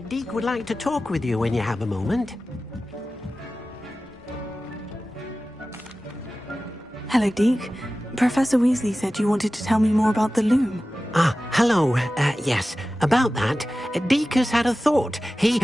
Deek would like to talk with you when you have a moment. Hello, Deek. Professor Weasley said you wanted to tell me more about the loom. Ah, hello. Yes, about that. Deek has had a thought. He...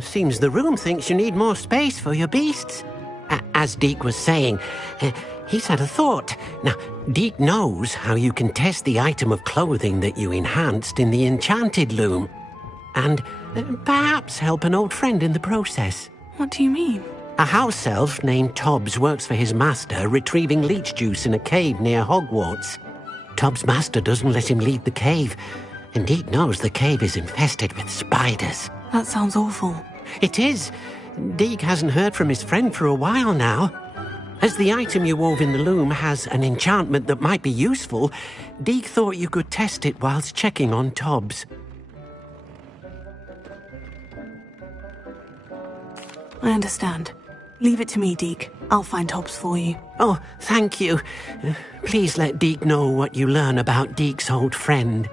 Seems the room thinks you need more space for your beasts. As Deek was saying, he's had a thought. Now, Deek knows how you can test the item of clothing that you enhanced in the enchanted loom. And perhaps help an old friend in the process. What do you mean? A house elf named Tobbs works for his master retrieving leech juice in a cave near Hogwarts. Tobbs' master doesn't let him leave the cave, and Deek knows the cave is infested with spiders. That sounds awful. It is. Deek hasn't heard from his friend for a while now. As the item you wove in the loom has an enchantment that might be useful, Deek thought you could test it whilst checking on Tobbs. I understand. Leave it to me, Deek. I'll find Tobbs for you. Oh, thank you. Please let Deek know what you learn about Deek's old friend.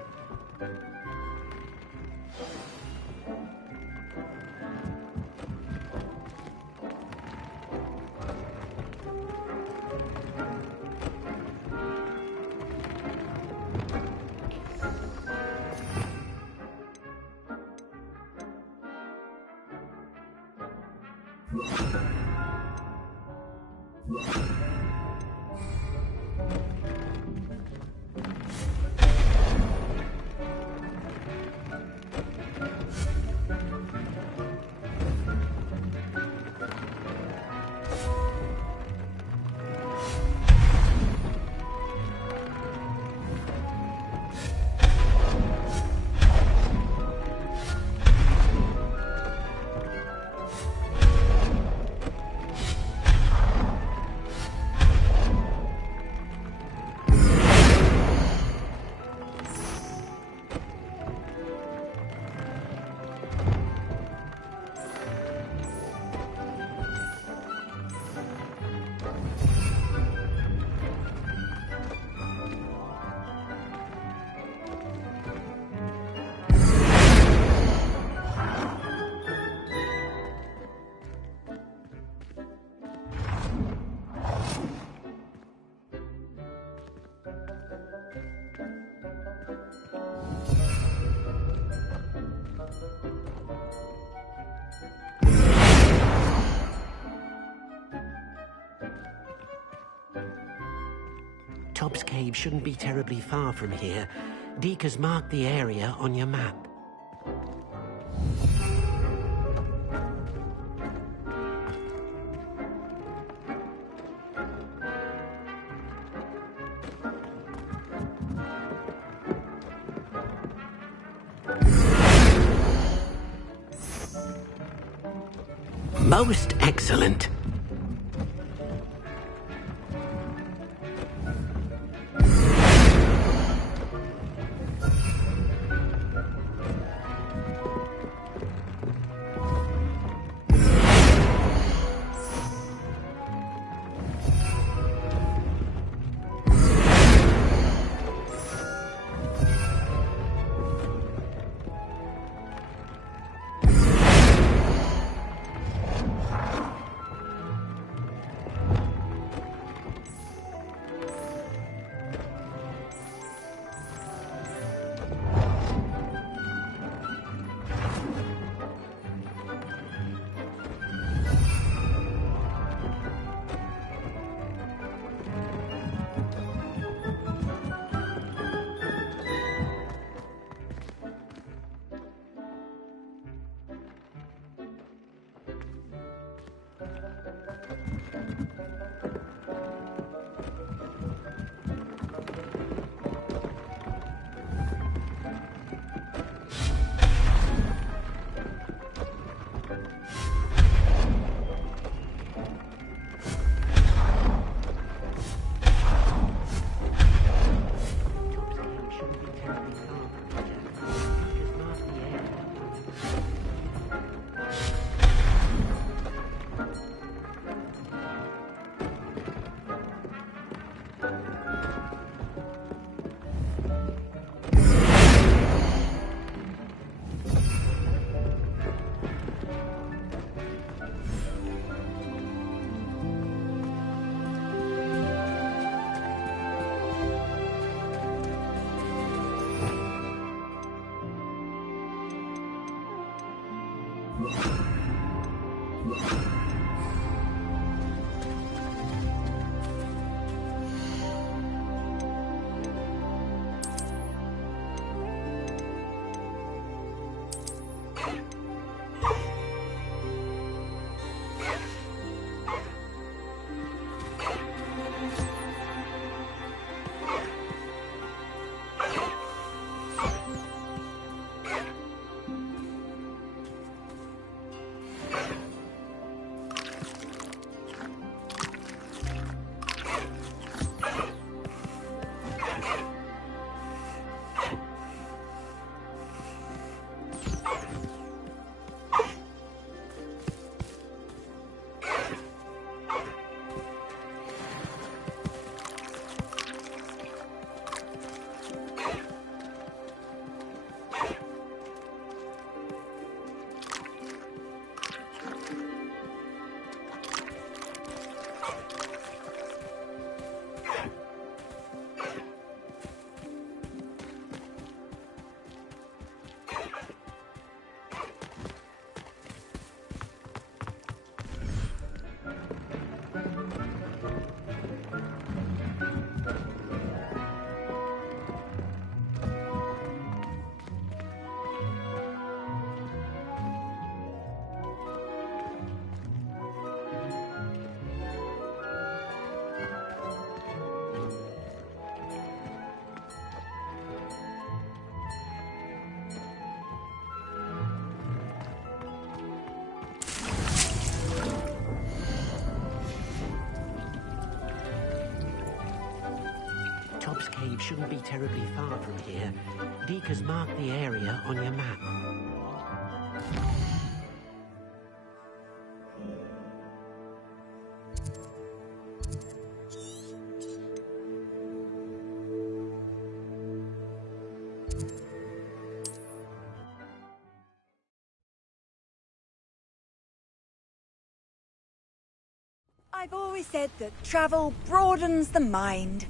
Tobbs Cave shouldn't be terribly far from here. Deek has marked the area on your map. Most excellent. Tobbs Cave shouldn't be terribly far from here. Deek has marked the area on your map. I've always said that travel broadens the mind.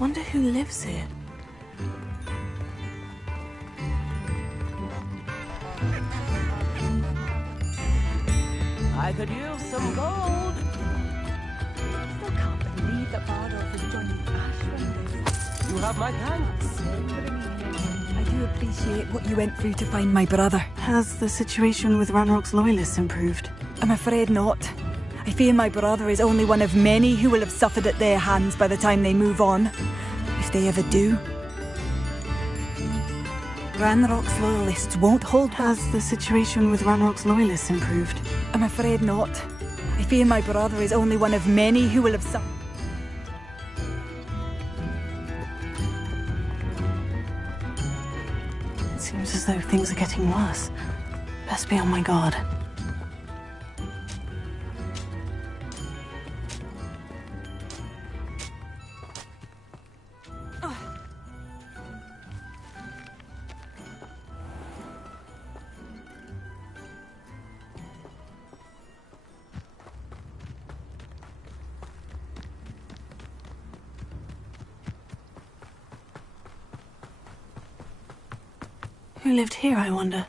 Wonder who lives here. I could use some gold. Still can't believe that Bardolph has joined Ashram. You have my thanks. I do appreciate what you went through to find my brother. Has the situation with Ranrock's loyalists improved? I'm afraid not. I fear my brother is only one of many who will have suffered at their hands by the time they move on. If they ever do. Ranrock's loyalists won't hold back. Has the situation with Ranrock's loyalists improved? I'm afraid not. I fear my brother is only one of many who will have suffered. It seems as though things are getting worse. Best be on my guard. Who lived here, I wonder?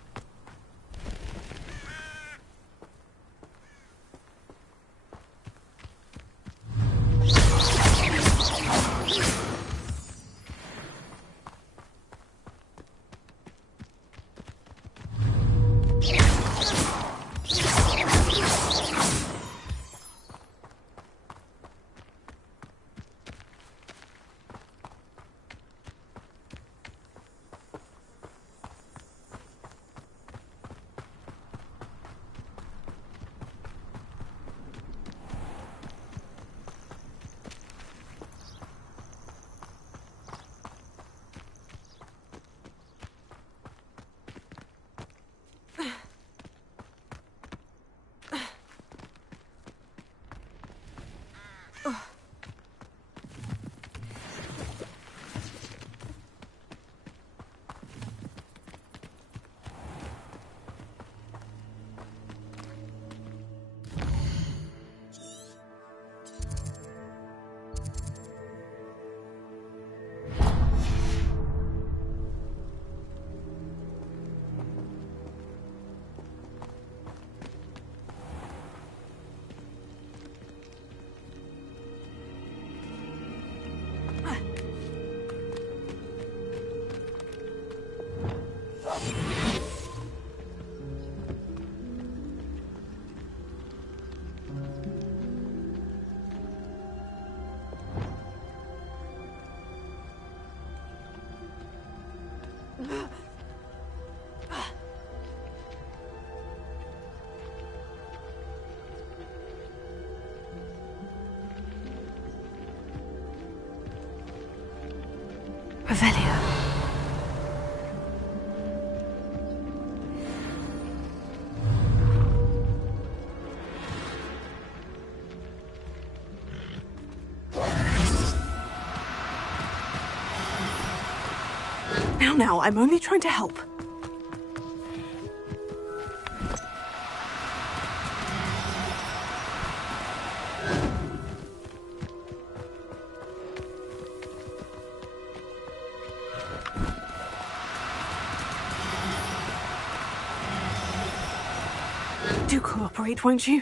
Revelio. Now, I'm only trying to help. Do cooperate, won't you?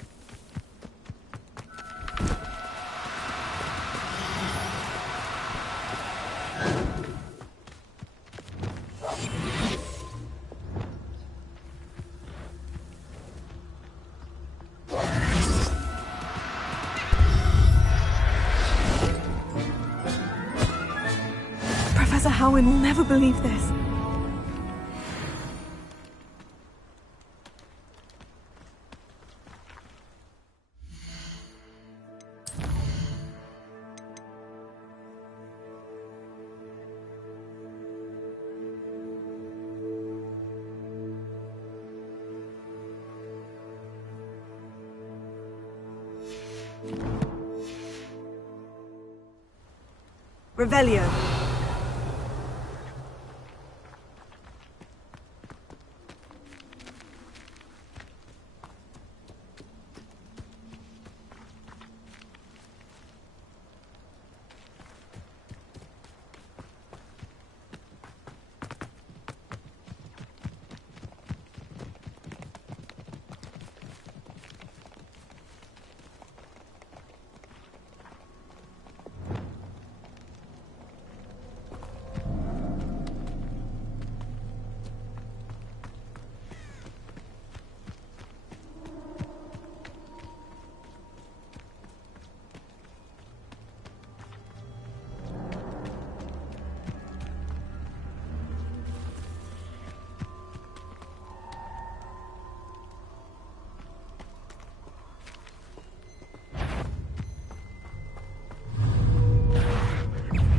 Professor Howin will never believe this. Revelio.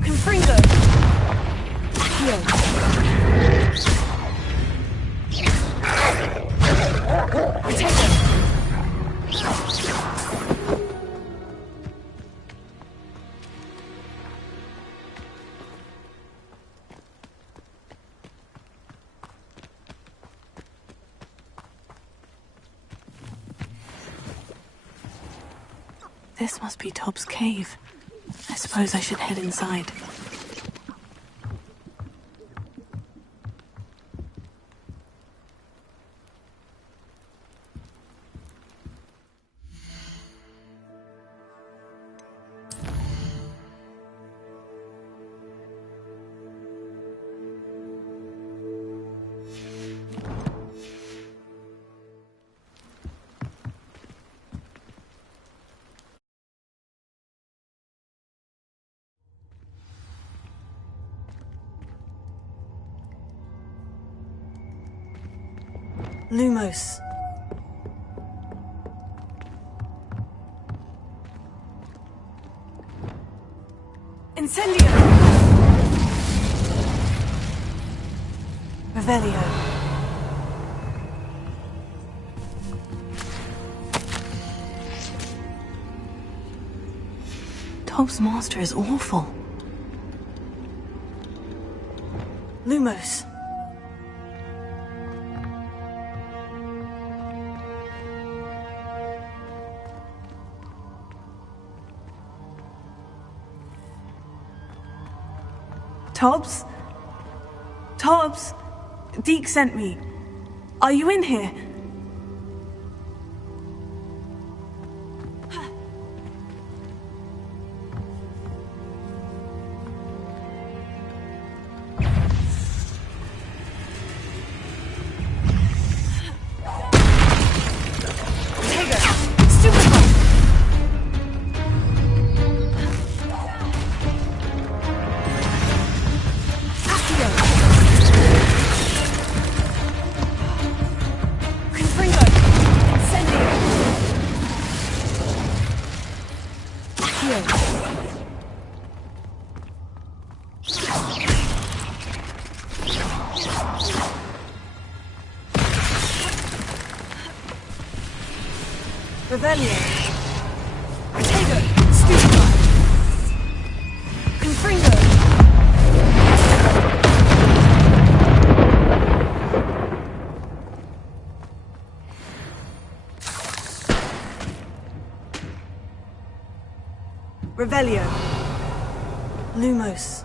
Confringo! Accio! Potato! This must be Tobbs' cave. I suppose I should head inside. Lumos. Incendio! Revelio. Tobbs' master is awful. Lumos. Tobbs? Tobbs? Deek sent me. Are you in here? Revelio. Tago. Stupa. Confringo. Revelio. Lumos.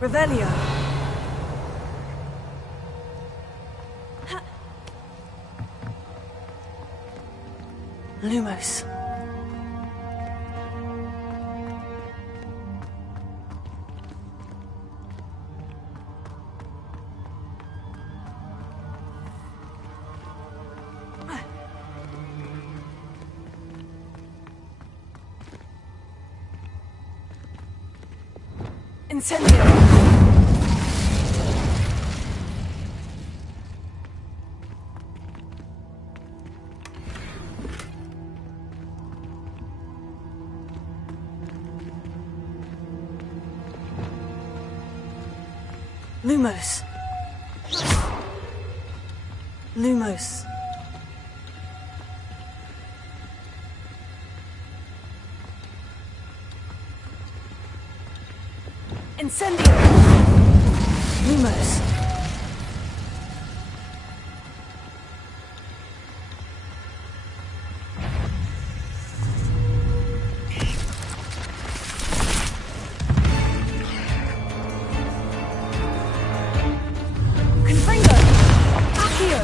Revelio. Lumos. Incendio. Lumos. Lumos. Incendio. Lumos. Confringo. Accio.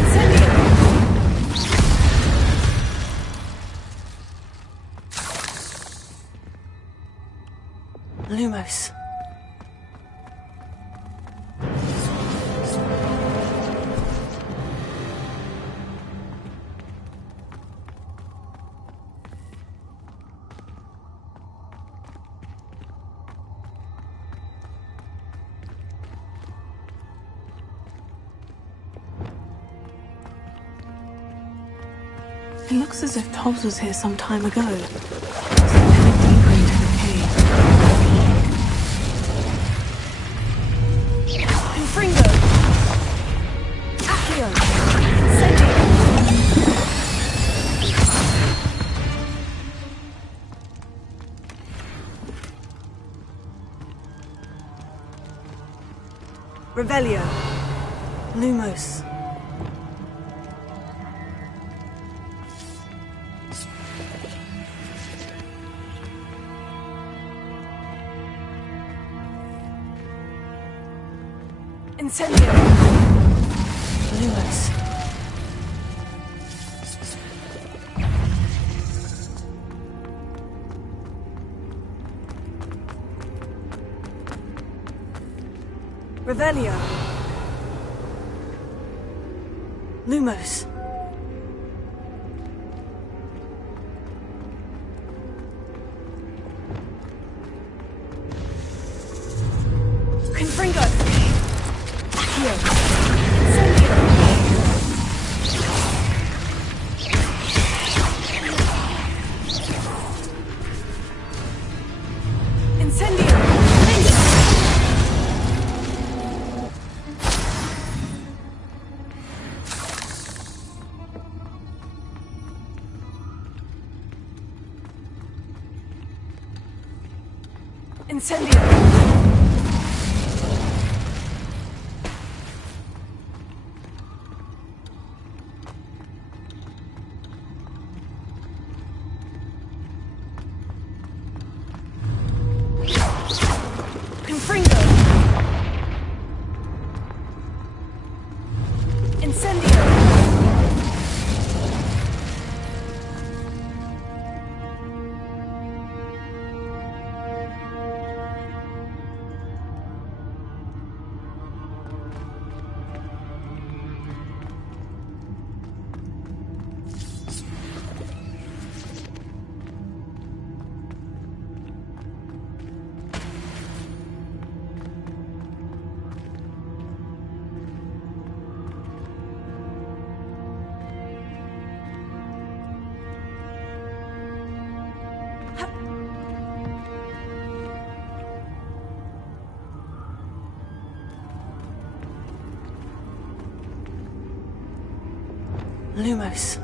Incendio. Lumos. It looks as if Tobbs was here some time ago. So heading deeper into the cave. Confringo. Accio. Incendio. Revelio. Lumos. Incendio. Lumos. Revelio. Lumos. Confringo. Accio. Incendio. Incendio. Incendio. Confringo. Incendio. Lumos.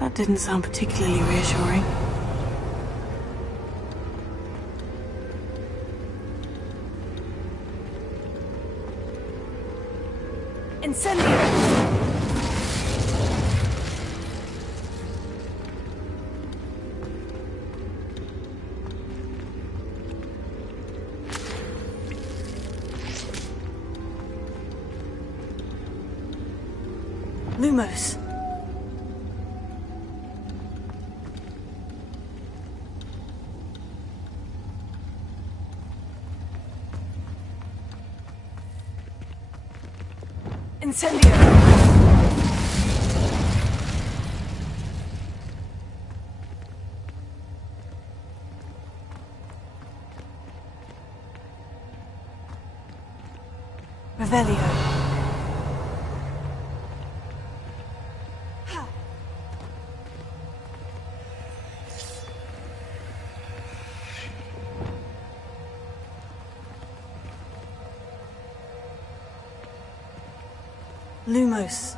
That didn't sound particularly reassuring. Incendio! Lumos. Incendio! Revelio. Lumos.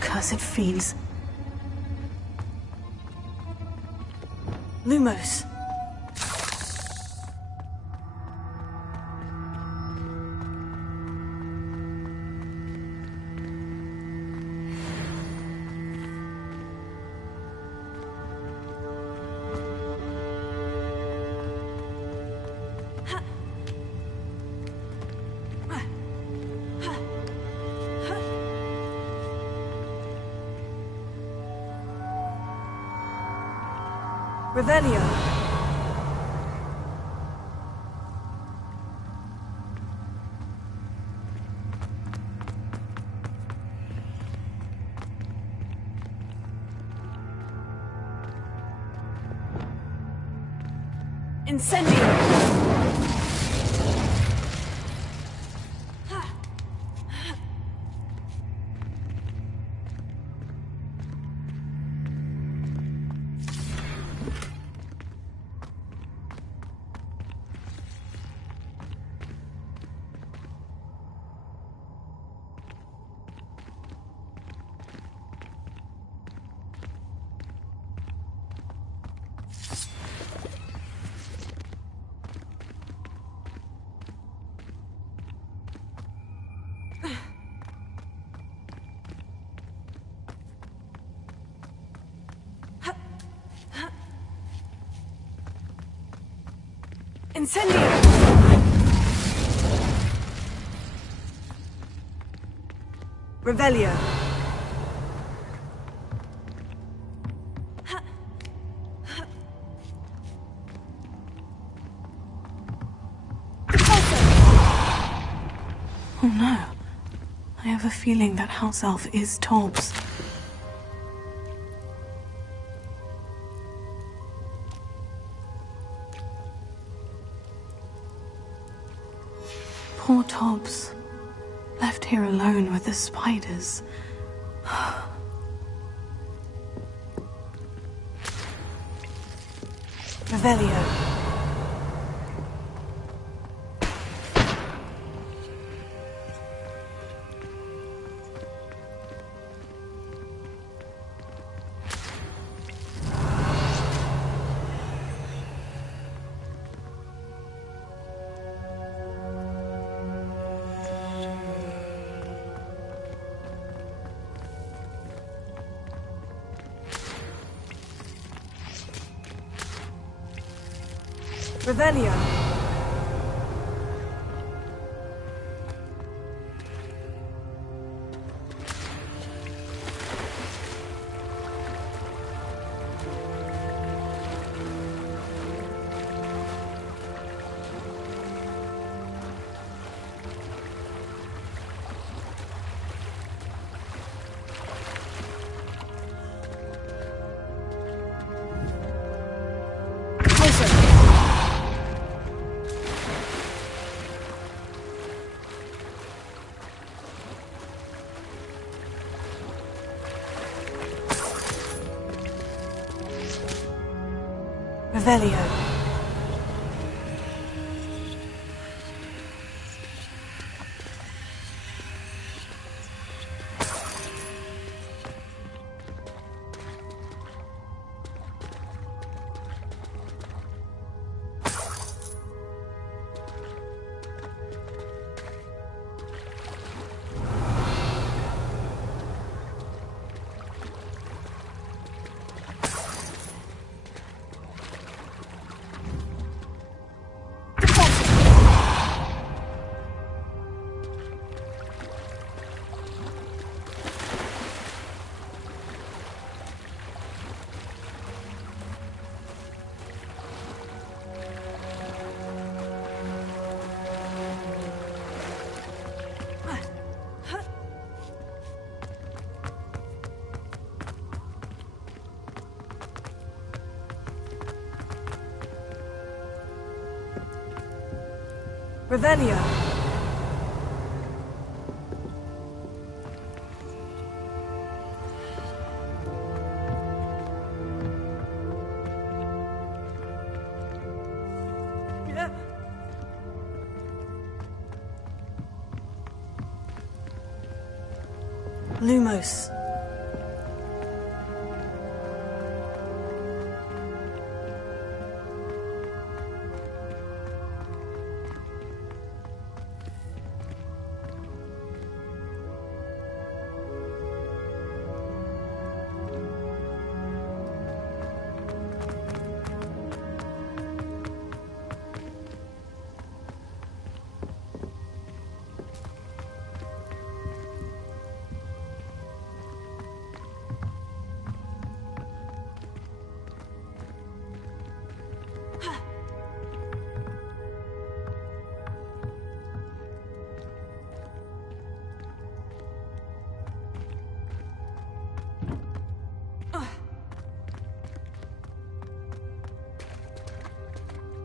Cursed fiends. Lumos. Revelio. Incendio. Incendio! Revelio. Oh no. I have a feeling that house elf is Tobbs. Poor Tobbs. Left here alone with the spiders. Revelio. Revelio. Revelio. Revelio. Lumos.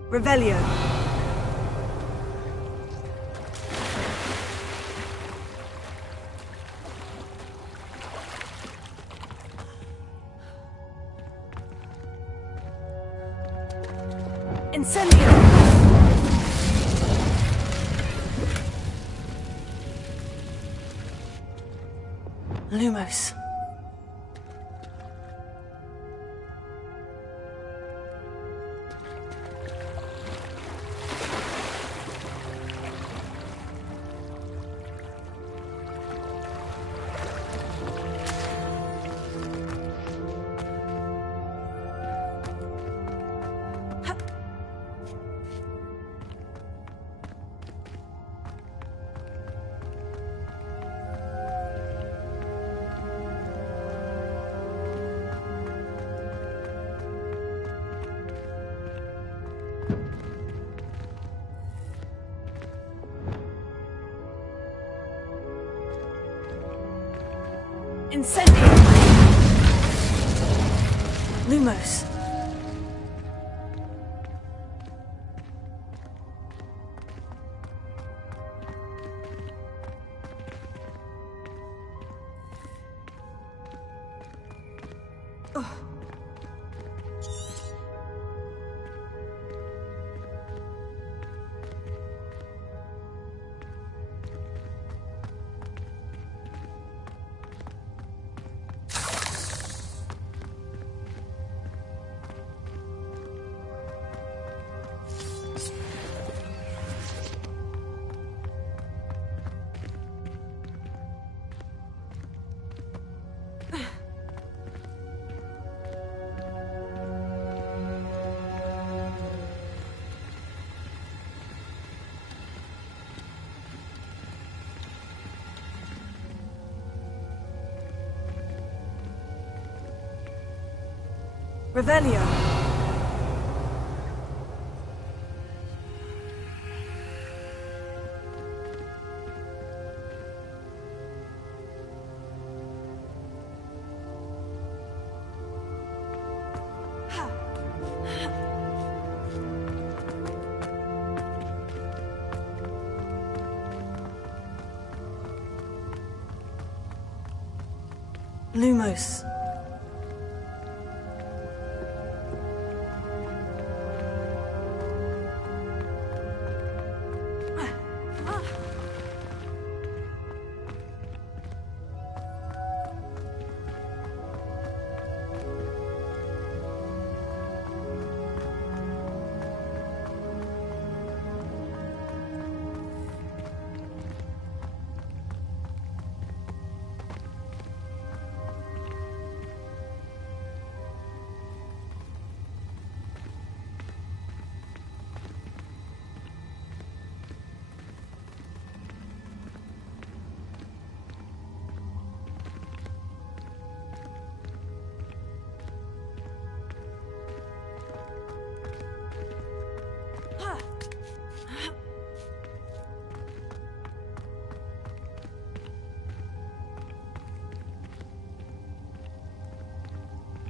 Revelio. Incendio! Lumos. Incendio! Lumos. Revelio. Lumos.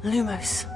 Lumos.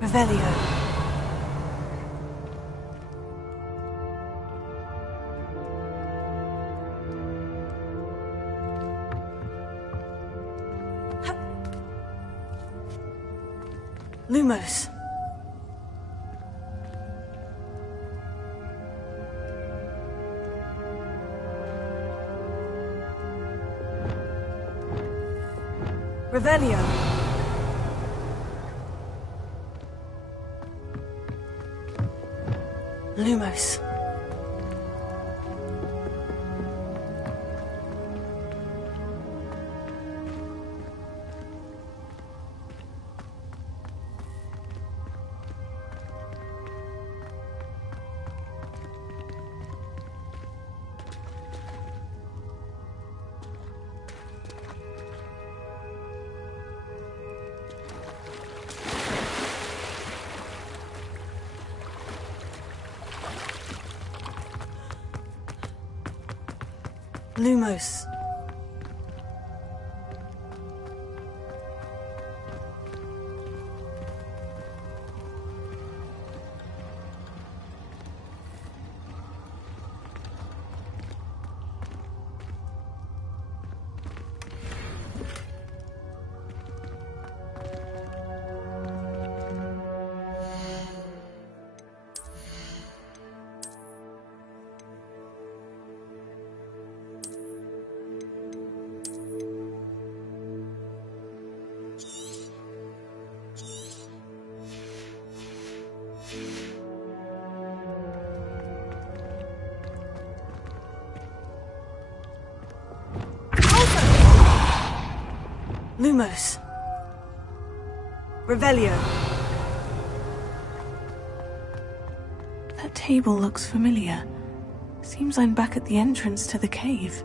Revelio. Lumos. Revelio. Lumos. Lumos. Lumos. Revelio. That table looks familiar. Seems I'm back at the entrance to the cave.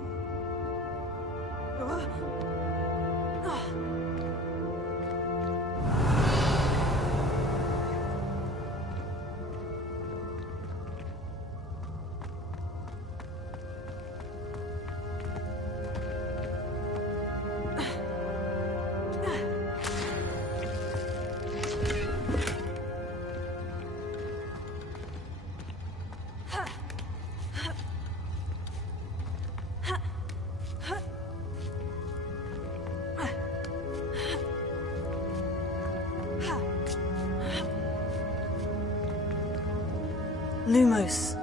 Lumos.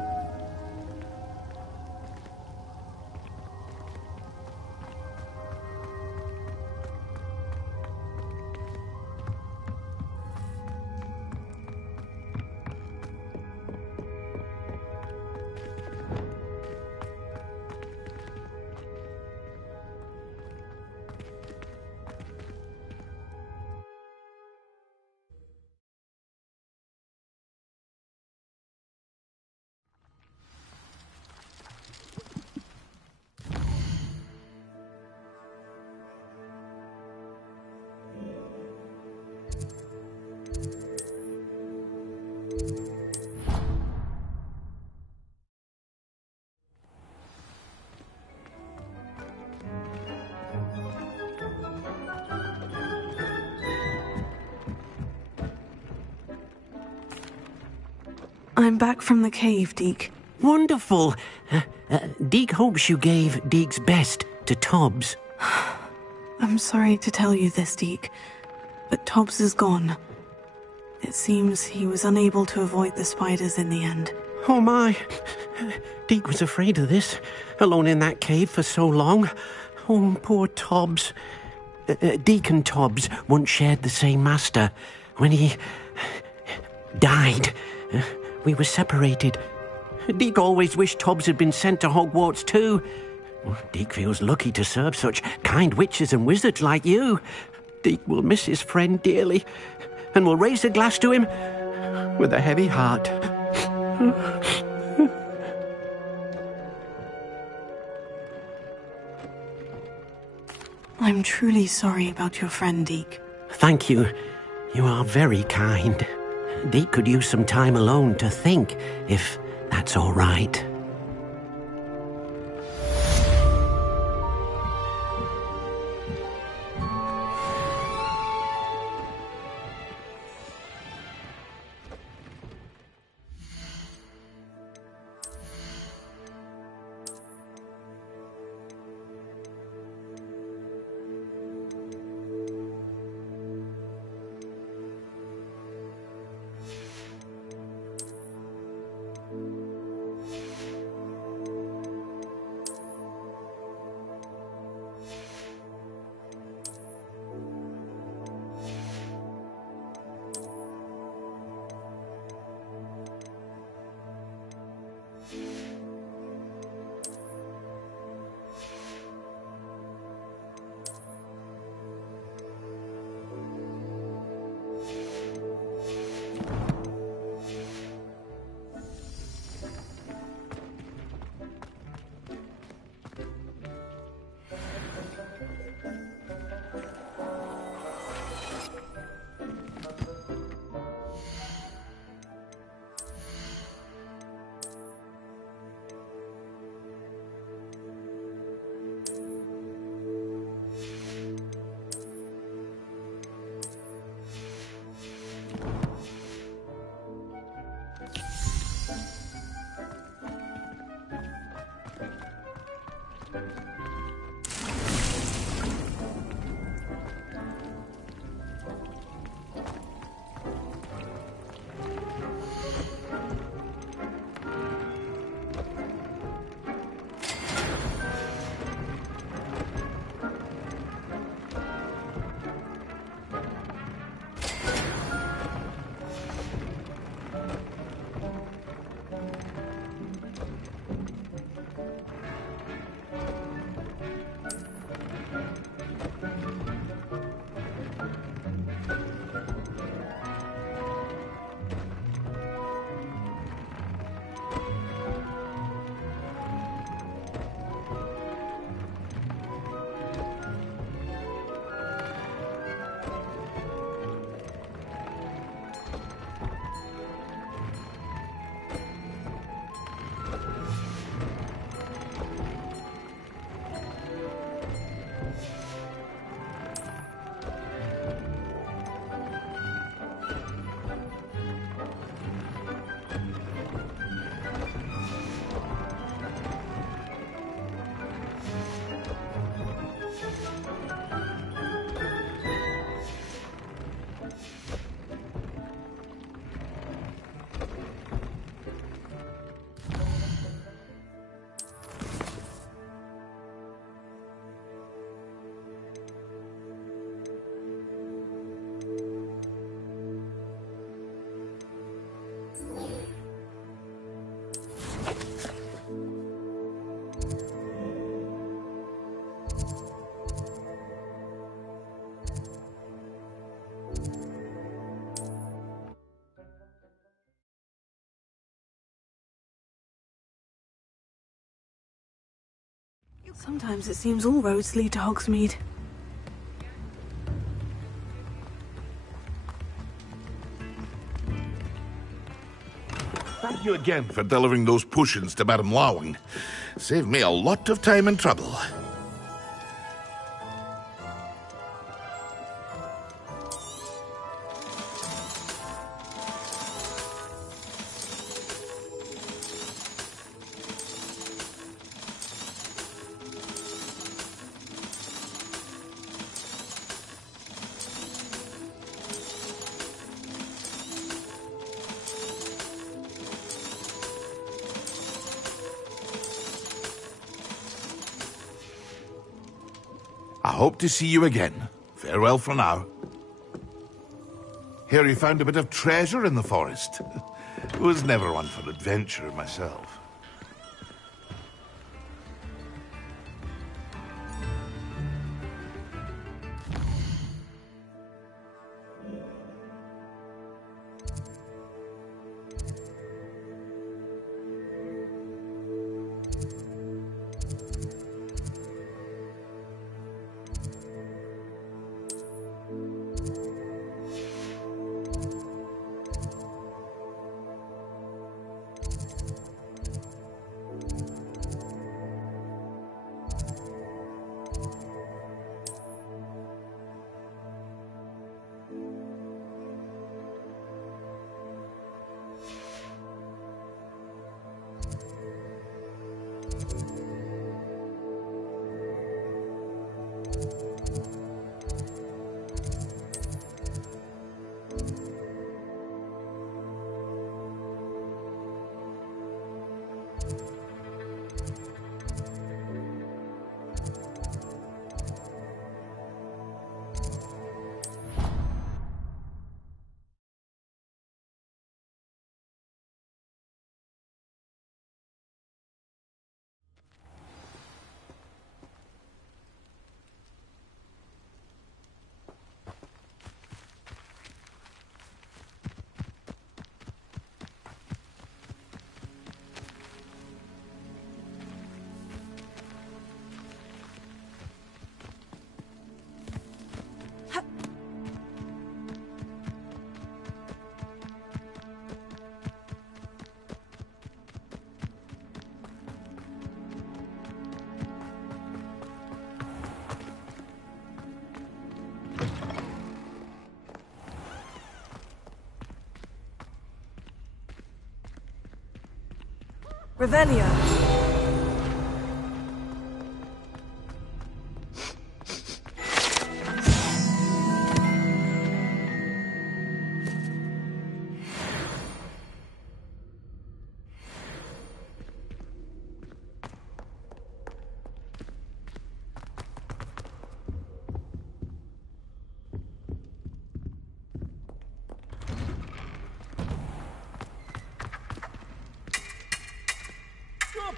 I'm back from the cave, Deek. Wonderful. Deek hopes you gave Deek's best to Tobbs. I'm sorry to tell you this, Deek, but Tobbs is gone. It seems he was unable to avoid the spiders in the end. Oh my. Deek was afraid of this, alone in that cave for so long. Oh, poor Tobbs. Deek and Tobbs once shared the same master. When he died, we were separated. Deek always wished Tobbs had been sent to Hogwarts too. Deek feels lucky to serve such kind witches and wizards like you. Deek will miss his friend dearly, and will raise a glass to him with a heavy heart. I'm truly sorry about your friend, Deek. Thank you. You are very kind. Deek could use some time alone to think, if that's all right. Sometimes it seems all roads lead to Hogsmeade. Thank you again for delivering those potions to Madame Lawing. Saved me a lot of time and trouble. I hope to see you again. Farewell for now. Hear you found a bit of treasure in the forest. Was never one for adventure myself. Revelia.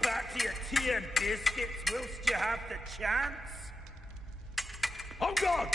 Back to your tea and biscuits whilst you have the chance. On guard!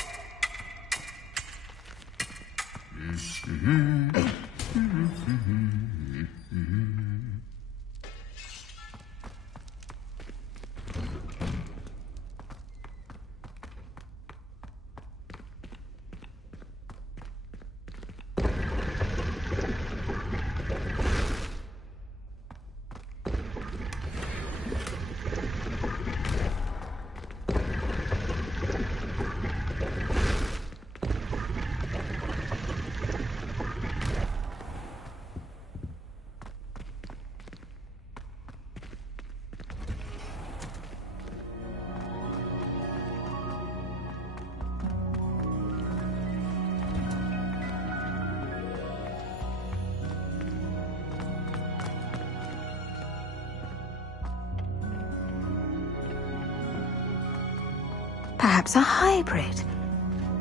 Perhaps a hybrid.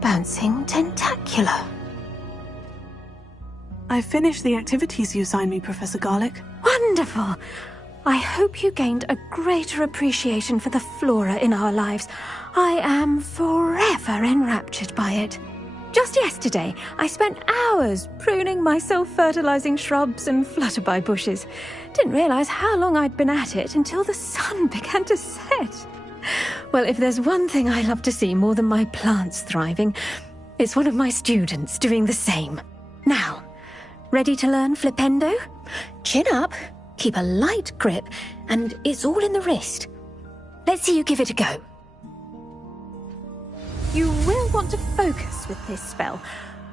Bouncing tentacular. I finished the activities you assigned me, Professor Garlick. Wonderful! I hope you gained a greater appreciation for the flora in our lives. I am forever enraptured by it. Just yesterday, I spent hours pruning my self-fertilizing shrubs and flutterby bushes. Didn't realize how long I'd been at it until the sun began to set. Well, if there's one thing I love to see more than my plants thriving, it's one of my students doing the same. Now, ready to learn Flipendo? Chin up, keep a light grip, and it's all in the wrist. Let's see you give it a go. You will want to focus with this spell.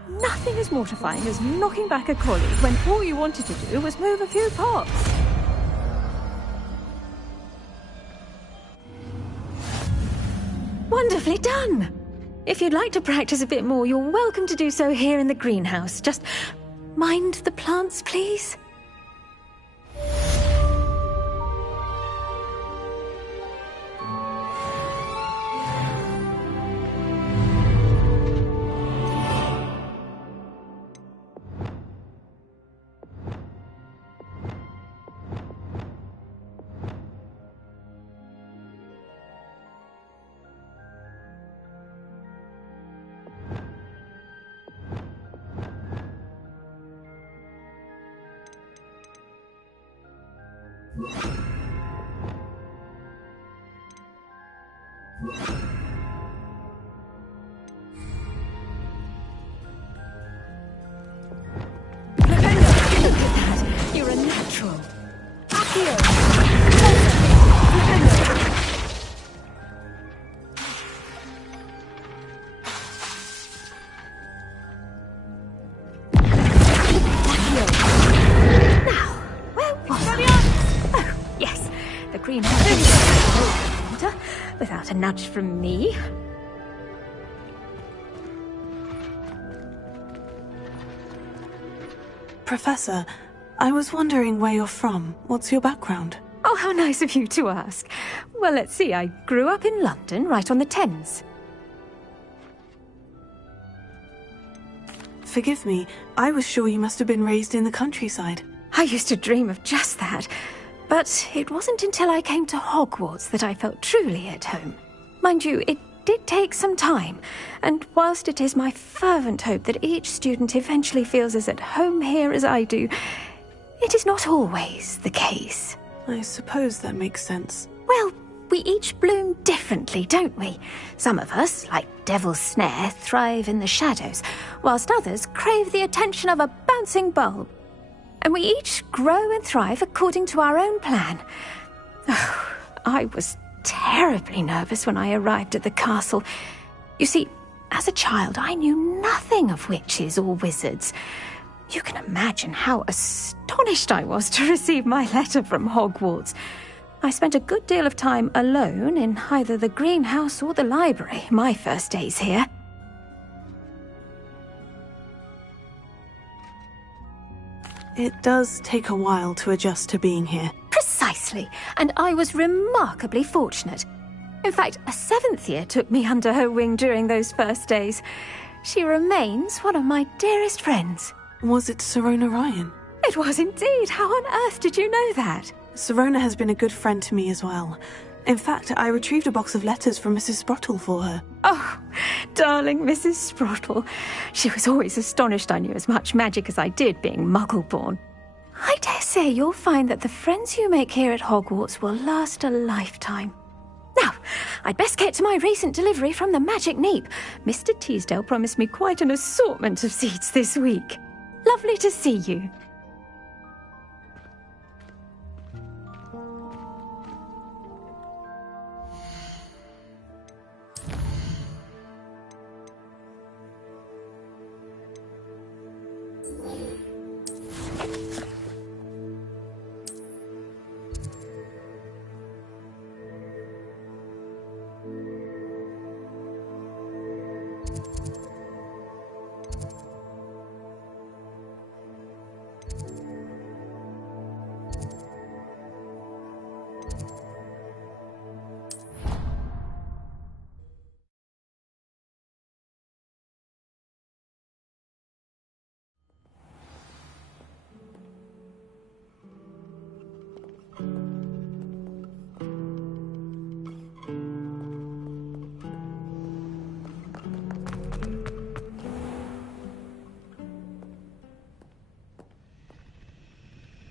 Nothing as mortifying as knocking back a colleague when all you wanted to do was move a few pots. Wonderfully done! If you'd like to practice a bit more, you're welcome to do so here in the greenhouse. Just mind the plants, please. You're a natural. Now, where was I? Oh, yes, the greenhouse is without a nudge from me. Professor, I was wondering where you're from. What's your background? Oh, how nice of you to ask. Well, let's see. I grew up in London, right on the Thames. Forgive me, I was sure you must have been raised in the countryside. I used to dream of just that. But it wasn't until I came to Hogwarts that I felt truly at home. Mind you, it did take some time, and whilst it is my fervent hope that each student eventually feels as at home here as I do, it is not always the case. I suppose that makes sense. Well, we each bloom differently, don't we? Some of us, like Devil's Snare, thrive in the shadows, whilst others crave the attention of a bouncing bulb. And we each grow and thrive according to our own plan. Oh, I was terribly nervous when I arrived at the castle. You see, as a child, I knew nothing of witches or wizards. You can imagine how astonished I was to receive my letter from Hogwarts. I spent a good deal of time alone in either the greenhouse or the library my first days here. It does take a while to adjust to being here. Precisely, and I was remarkably fortunate. In fact, a 7th year took me under her wing during those first days. She remains one of my dearest friends. Was it Sirona Ryan? It was indeed. How on earth did you know that? Sirona has been a good friend to me as well. In fact, I retrieved a box of letters from Mrs. Sprottle for her. Oh, darling Mrs. Sprottle. She was always astonished I knew as much magic as I did, being Muggle-born. I dare say you'll find that the friends you make here at Hogwarts will last a lifetime. Now, I'd best get to my recent delivery from the Magic Neep. Mr. Teasdale promised me quite an assortment of seeds this week. Lovely to see you.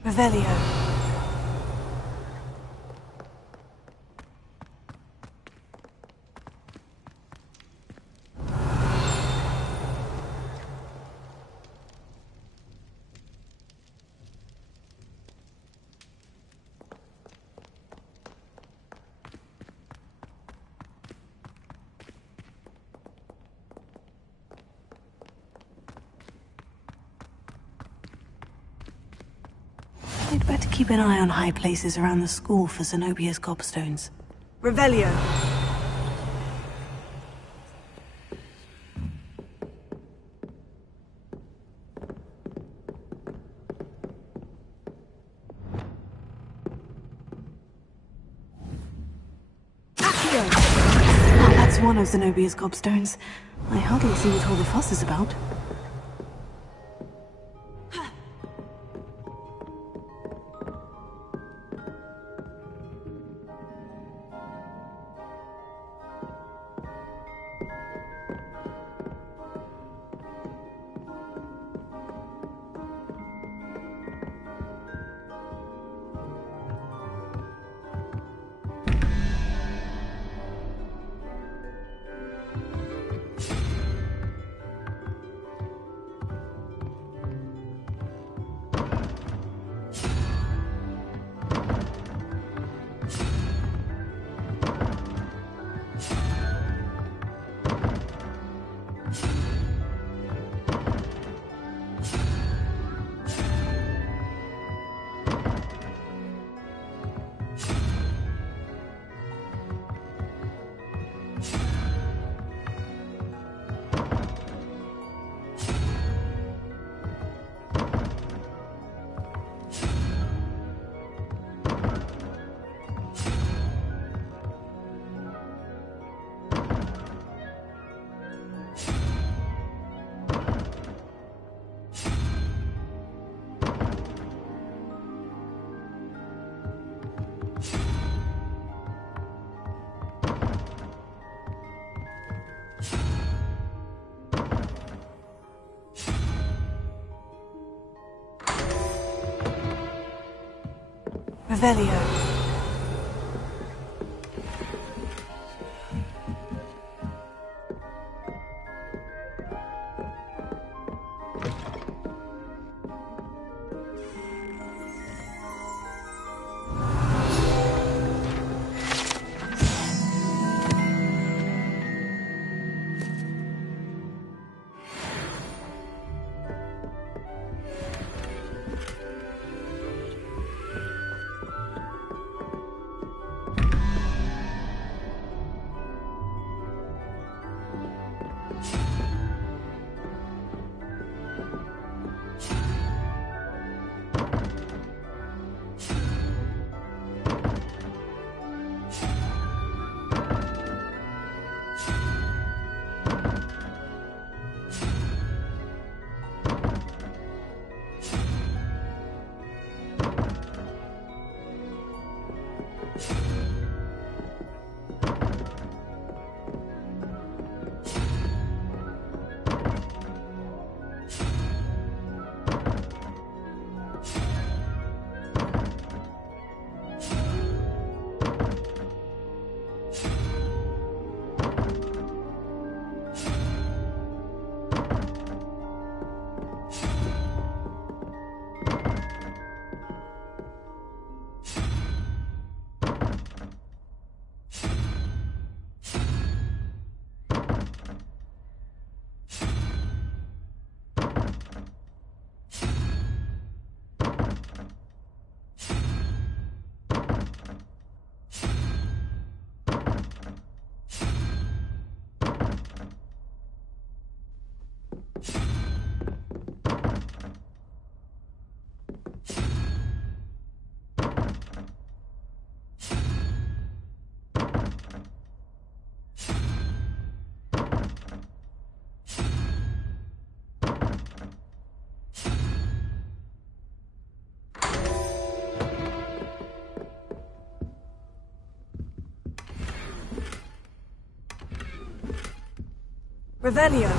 Revelio. I'd better keep an eye on high places around the school for Zenobia's gobstones. Revelio. That's one of Zenobia's gobstones. I hardly see what all the fuss is about. Revelio. Revelio.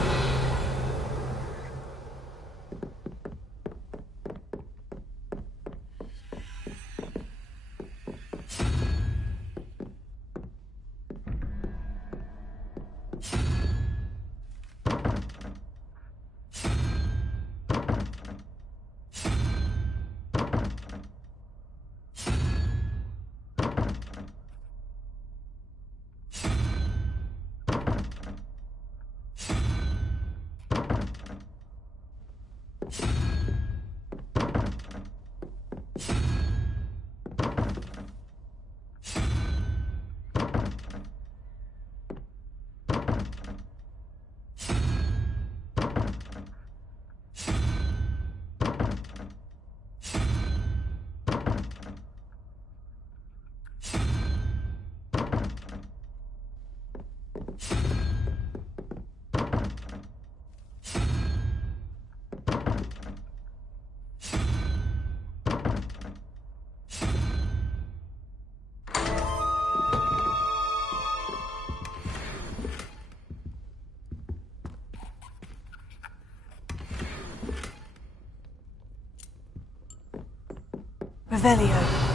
Revelio.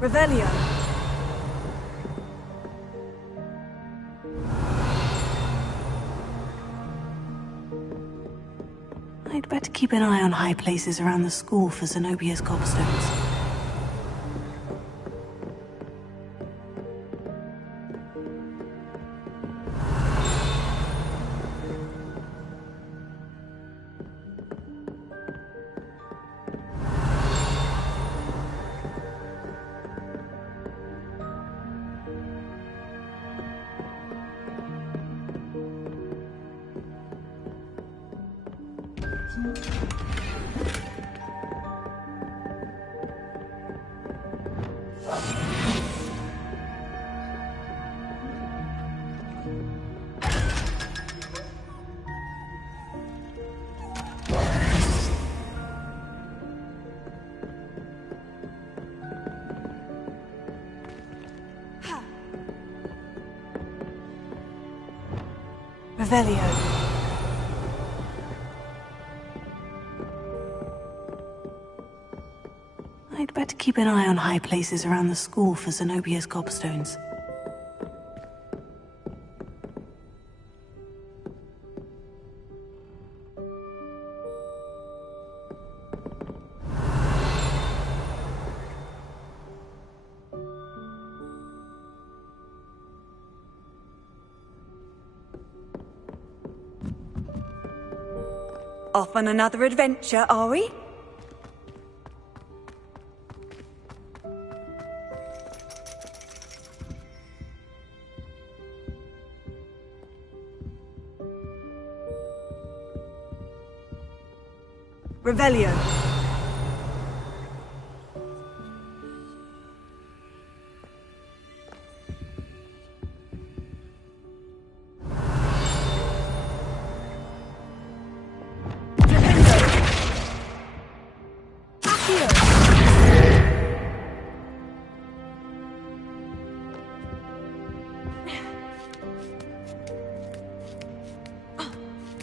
Revelio. I'd better keep an eye on high places around the school for Zenobia's gobstones. Revelio. I'd better keep an eye on high places around the school for Zenobia's gobstones. Off on another adventure, are we? Revelio.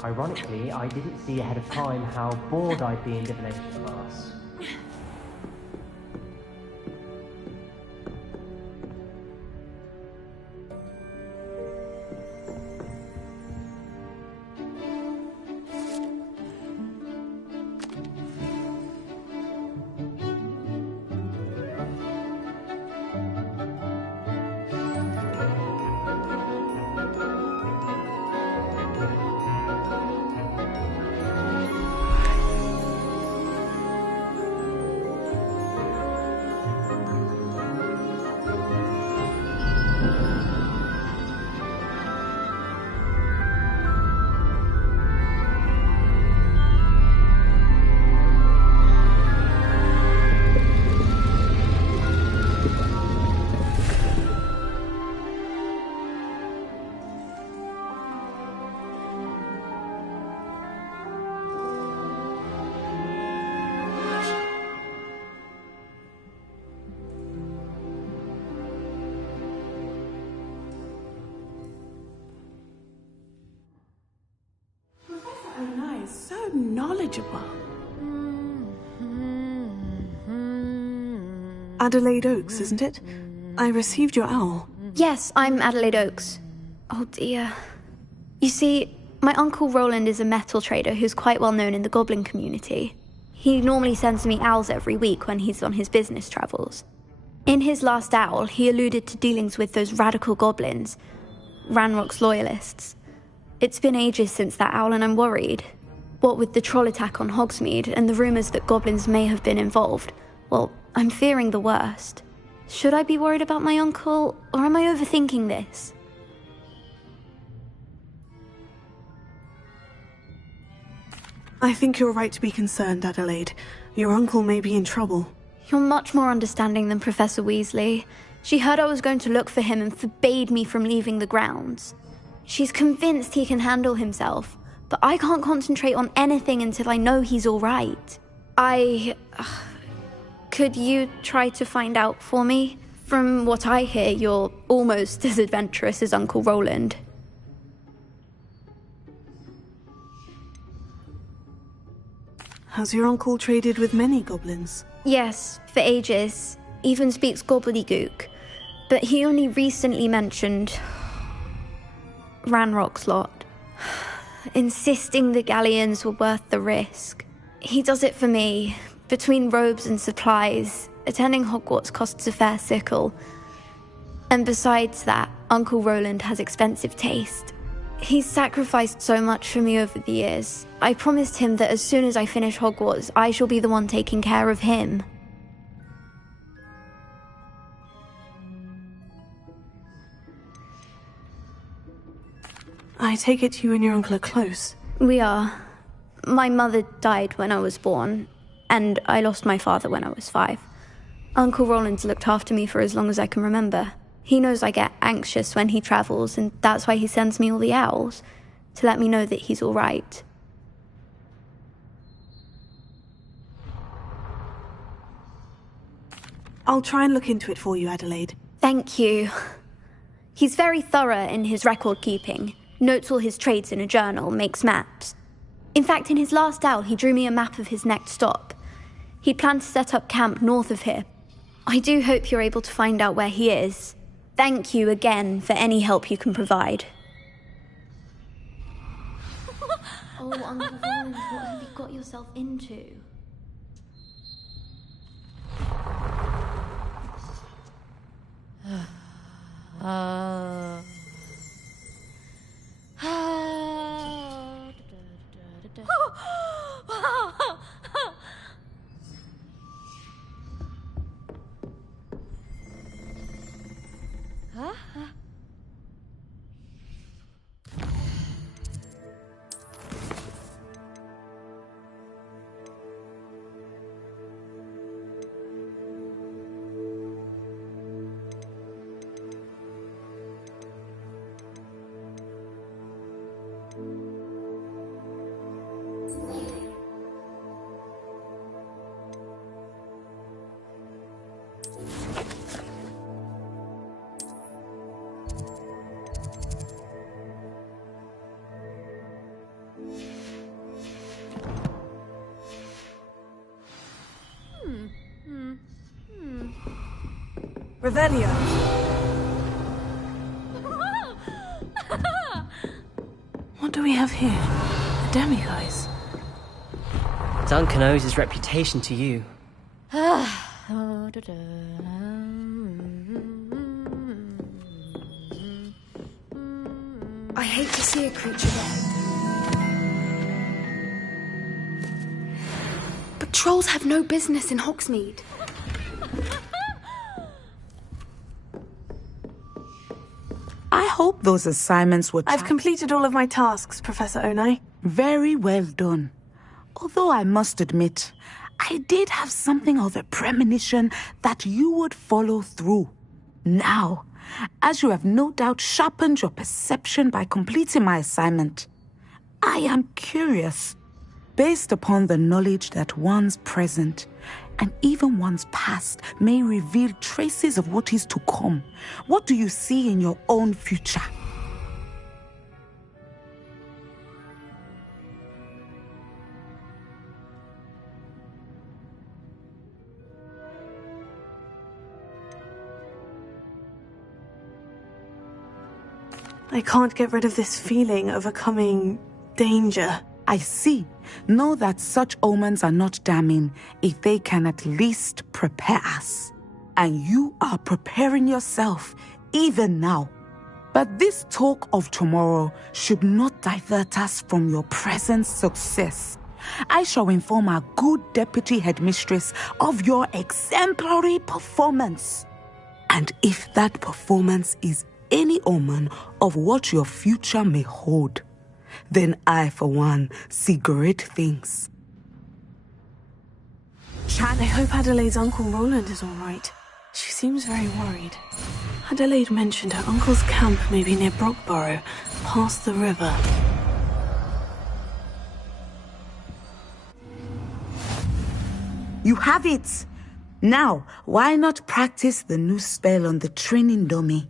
Ironically, I didn't see ahead of time how bored I'd be in divination class. So knowledgeable. Adelaide Oaks, isn't it? I received your owl. Yes, I'm Adelaide Oaks. Oh dear. You see, my uncle Roland is a metal trader who's quite well known in the goblin community. He normally sends me owls every week when he's on his business travels. In his last owl, he alluded to dealings with those radical goblins, Ranrock's loyalists. It's been ages since that owl and I'm worried. What with the troll attack on Hogsmeade and the rumours that goblins may have been involved, well, I'm fearing the worst. Should I be worried about my uncle, or am I overthinking this? I think you're right to be concerned, Adelaide. Your uncle may be in trouble. You're much more understanding than Professor Weasley. She heard I was going to look for him and forbade me from leaving the grounds. She's convinced he can handle himself, but I can't concentrate on anything until I know he's all right. Could you try to find out for me? From what I hear, you're almost as adventurous as Uncle Roland. Has your uncle traded with many goblins? Yes, for ages. Even speaks gobbledygook. But he only recently mentioned Ranrock's lot, insisting the galleons were worth the risk. He does it for me. Between robes and supplies, attending Hogwarts costs a fair sickle. And besides that, Uncle Roland has expensive taste. He's sacrificed so much for me over the years. I promised him that as soon as I finish Hogwarts, I shall be the one taking care of him. I take it you and your uncle are close. We are. My mother died when I was born, and I lost my father when I was 5. Uncle Roland's looked after me for as long as I can remember. He knows I get anxious when he travels, and that's why he sends me all the owls, to let me know that he's all right. I'll try and look into it for you, Adelaide. Thank you. He's very thorough in his record keeping, notes all his trades in a journal, makes maps. In fact, in his last owl, he drew me a map of his next stop. He planned to set up camp north of here. I do hope you're able to find out where he is. Thank you again for any help you can provide. Oh, Uncle Roland, what have you got yourself into? Revelio. What do we have here? A demiguise. Duncan owes his reputation to you. I hate to see a creature dead. But trolls have no business in Hogsmeade. I hope those assignments were... I've completed all of my tasks, Professor Onai. Very well done. Although I must admit, I did have something of a premonition that you would follow through. Now, as you have no doubt sharpened your perception by completing my assignment, I am curious, based upon the knowledge that one's present and even one's past may reveal traces of what is to come. What do you see in your own future? I can't get rid of this feeling of a coming danger. I see. Know that such omens are not damning if they can at least prepare us. And you are preparing yourself, even now. But this talk of tomorrow should not divert us from your present success. I shall inform our good deputy headmistress of your exemplary performance. And if that performance is any omen of what your future may hold, then I, for one, see great things. I hope Adelaide's Uncle Roland is all right. She seems very worried. Adelaide mentioned her uncle's camp may be near Brockborough, past the river. You have it! Now, why not practice the new spell on the training dummy?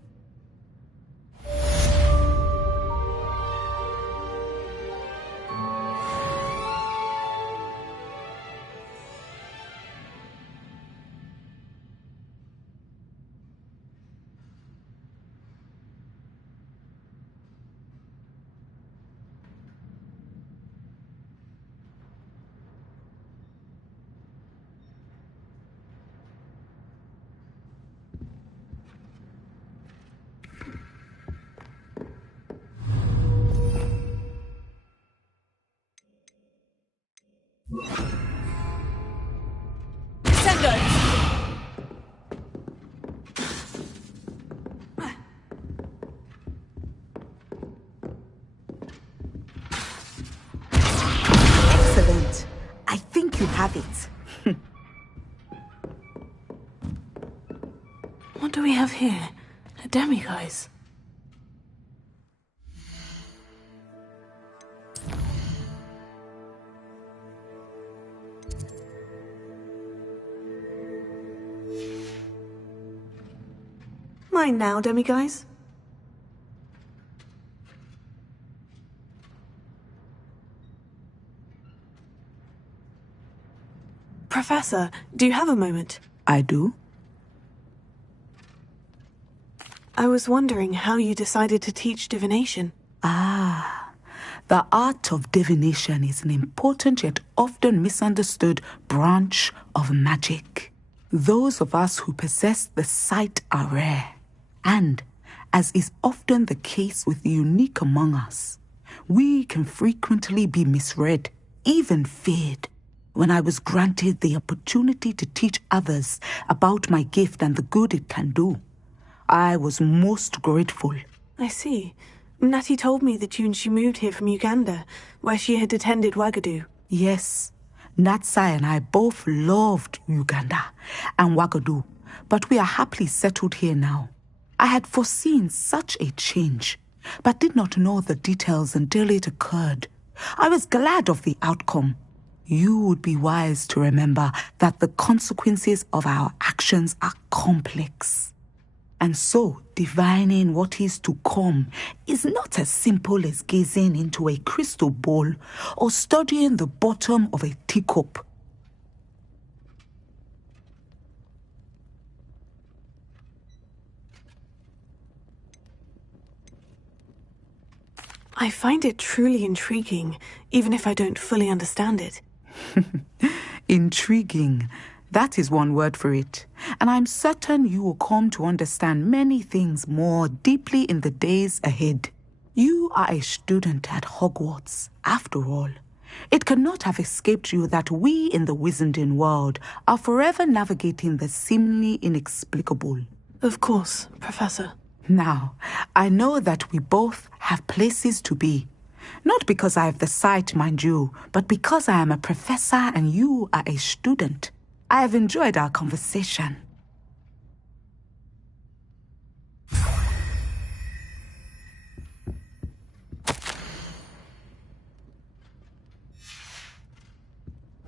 Excellent. I think you have it. What do we have here? A demiguise? Mine now, demiguise. Professor, do you have a moment? I do. I was wondering how you decided to teach divination. The art of divination is an important yet often misunderstood branch of magic. Those of us who possess the sight are rare. And, as is often the case with the unique among us, we can frequently be misread, even feared. When I was granted the opportunity to teach others about my gift and the good it can do, I was most grateful. I see. Natty told me that you and she moved here from Uganda, where she had attended Wagadu. Yes, Natsai and I both loved Uganda and Wagadu, but we are happily settled here now. I had foreseen such a change, but did not know the details until it occurred. I was glad of the outcome. You would be wise to remember that the consequences of our actions are complex. And so, divining what is to come is not as simple as gazing into a crystal ball or studying the bottom of a teacup. I find it truly intriguing, even if I don't fully understand it. Intriguing. That is one word for it. And I'm certain you will come to understand many things more deeply in the days ahead. You are a student at Hogwarts, after all. It cannot have escaped you that we in the Wizarding world are forever navigating the seemingly inexplicable. Of course, Professor. Now, I know that we both have places to be. Not because I have the sight, mind you, but because I am a professor and you are a student. I have enjoyed our conversation.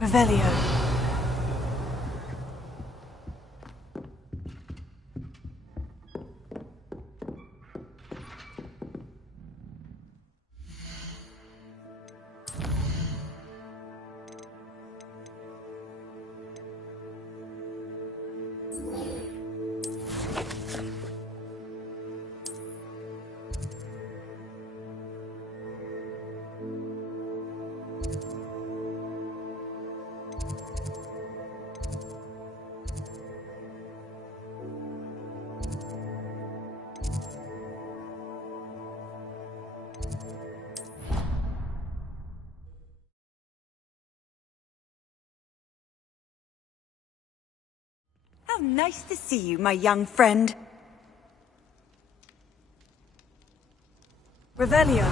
Revelio. How nice to see you, my young friend. Revelio.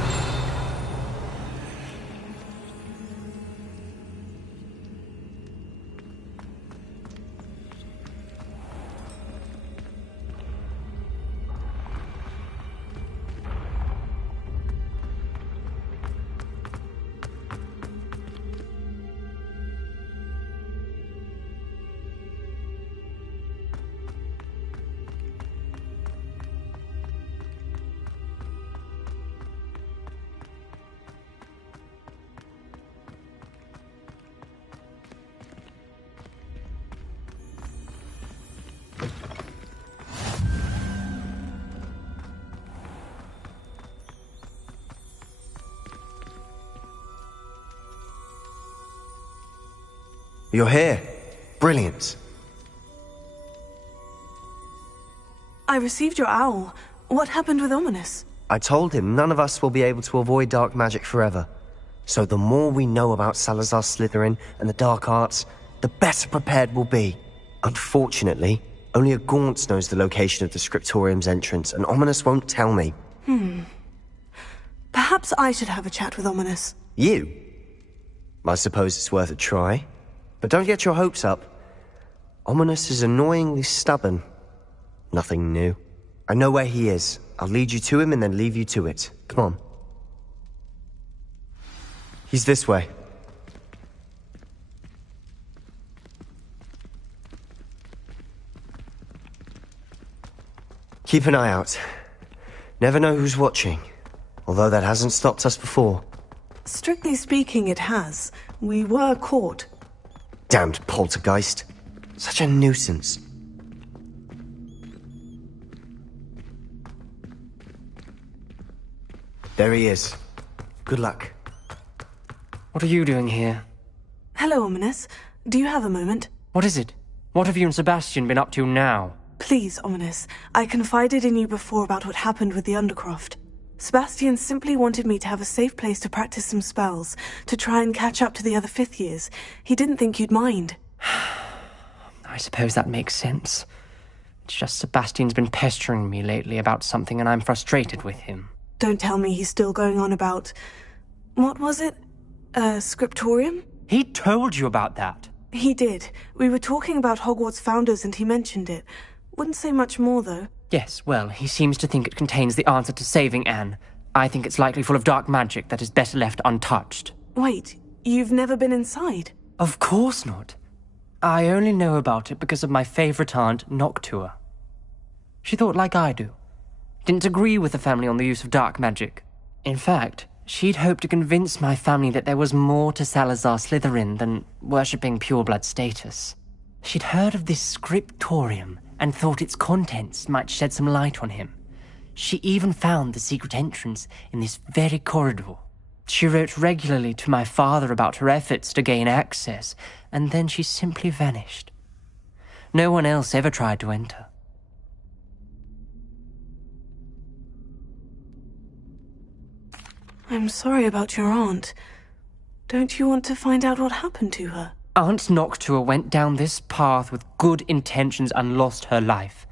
You're here. Brilliant. I received your owl. What happened with Ominous? I told him none of us will be able to avoid dark magic forever. So the more we know about Salazar Slytherin and the dark arts, the better prepared we'll be. Unfortunately, only a Gaunt knows the location of the Scriptorium's entrance, and Ominous won't tell me. Perhaps I should have a chat with Ominous. You? I suppose it's worth a try. But don't get your hopes up. Ominous is annoyingly stubborn. Nothing new. I know where he is. I'll lead you to him and then leave you to it. Come on. He's this way. Keep an eye out. Never know who's watching. Although that hasn't stopped us before. Strictly speaking, it has. We were caught. Damned poltergeist. Such a nuisance. There he is. Good luck. What are you doing here? Hello, Ominous. Do you have a moment? What is it? What have you and Sebastian been up to now? Please, Ominous. I confided in you before about what happened with the Undercroft. Sebastian simply wanted me to have a safe place to practice some spells, to try and catch up to the other fifth years. He didn't think you'd mind. I suppose that makes sense. It's just Sebastian's been pestering me lately about something and I'm frustrated with him. Don't tell me he's still going on about... What was it? Scriptorium? He told you about that? He did. We were talking about Hogwarts founders and he mentioned it. Wouldn't say much more, though. Yes, well, he seems to think it contains the answer to saving Anne. I think it's likely full of dark magic that is better left untouched. Wait, you've never been inside? Of course not. I only know about it because of my favourite aunt, Noctua. She thought like I do. Didn't agree with the family on the use of dark magic. In fact, she'd hoped to convince my family that there was more to Salazar Slytherin than worshipping pureblood status. She'd heard of this scriptorium and thought its contents might shed some light on him. She even found the secret entrance in this very corridor. She wrote regularly to my father about her efforts to gain access, and then she simply vanished. No one else ever tried to enter. I'm sorry about your aunt. Don't you want to find out what happened to her? Aunt Noctua went down this path with good intentions and lost her life.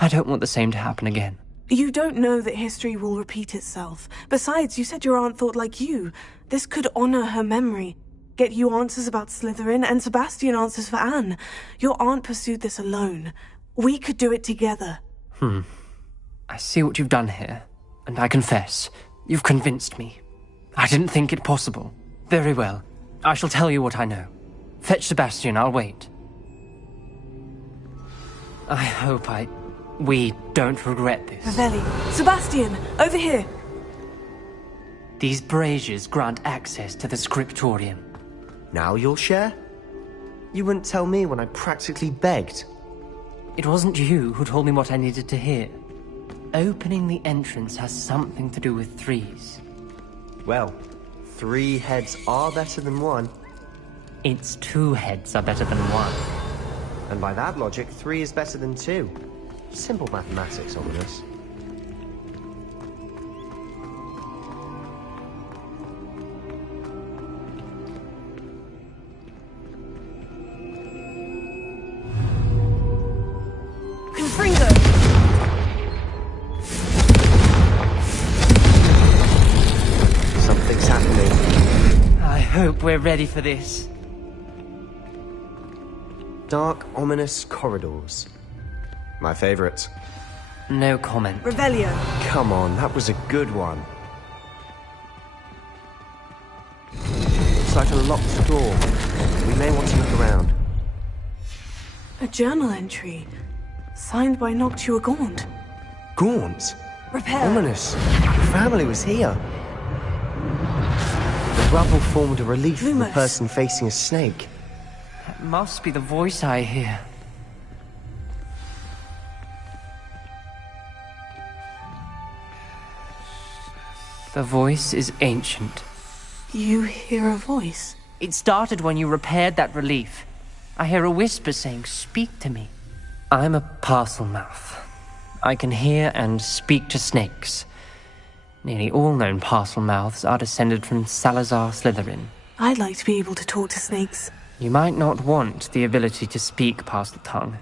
I don't want the same to happen again. You don't know that history will repeat itself. Besides, you said your aunt thought like you. This could honor her memory. Get you answers about Slytherin and Sebastian answers for Anne. Your aunt pursued this alone. We could do it together. I see what you've done here, and I confess, you've convinced me. I didn't think it possible. Very well. I shall tell you what I know. Fetch Sebastian, I'll wait. I hope we don't regret this. Ravelli. Sebastian, over here. These braziers grant access to the scriptorium. Now you'll share? You wouldn't tell me when I practically begged. It wasn't you who told me what I needed to hear. Opening the entrance has something to do with threes. Well, 3 heads are better than 1. It's 2 heads are better than 1. And by that logic, 3 is better than 2. Simple mathematics, Ominous. Confringo! Something's happening. I hope we're ready for this. Dark, ominous corridors. My favorite. No comment. Revelio. Come on, that was a good one. It's like a locked door. We may want to look around. A journal entry. Signed by Noctua Gaunt. Gaunt? Repair. Ominous. The family was here. The rubble formed a relief from the person facing a snake. That must be the voice I hear. The voice is ancient. You hear a voice? It started when you repaired that relief. I hear a whisper saying, "Speak to me." I'm a parcel mouth. I can hear and speak to snakes. Nearly all known parcel mouths are descended from Salazar Slytherin. I'd like to be able to talk to snakes. You might not want the ability to speak parcel tongue.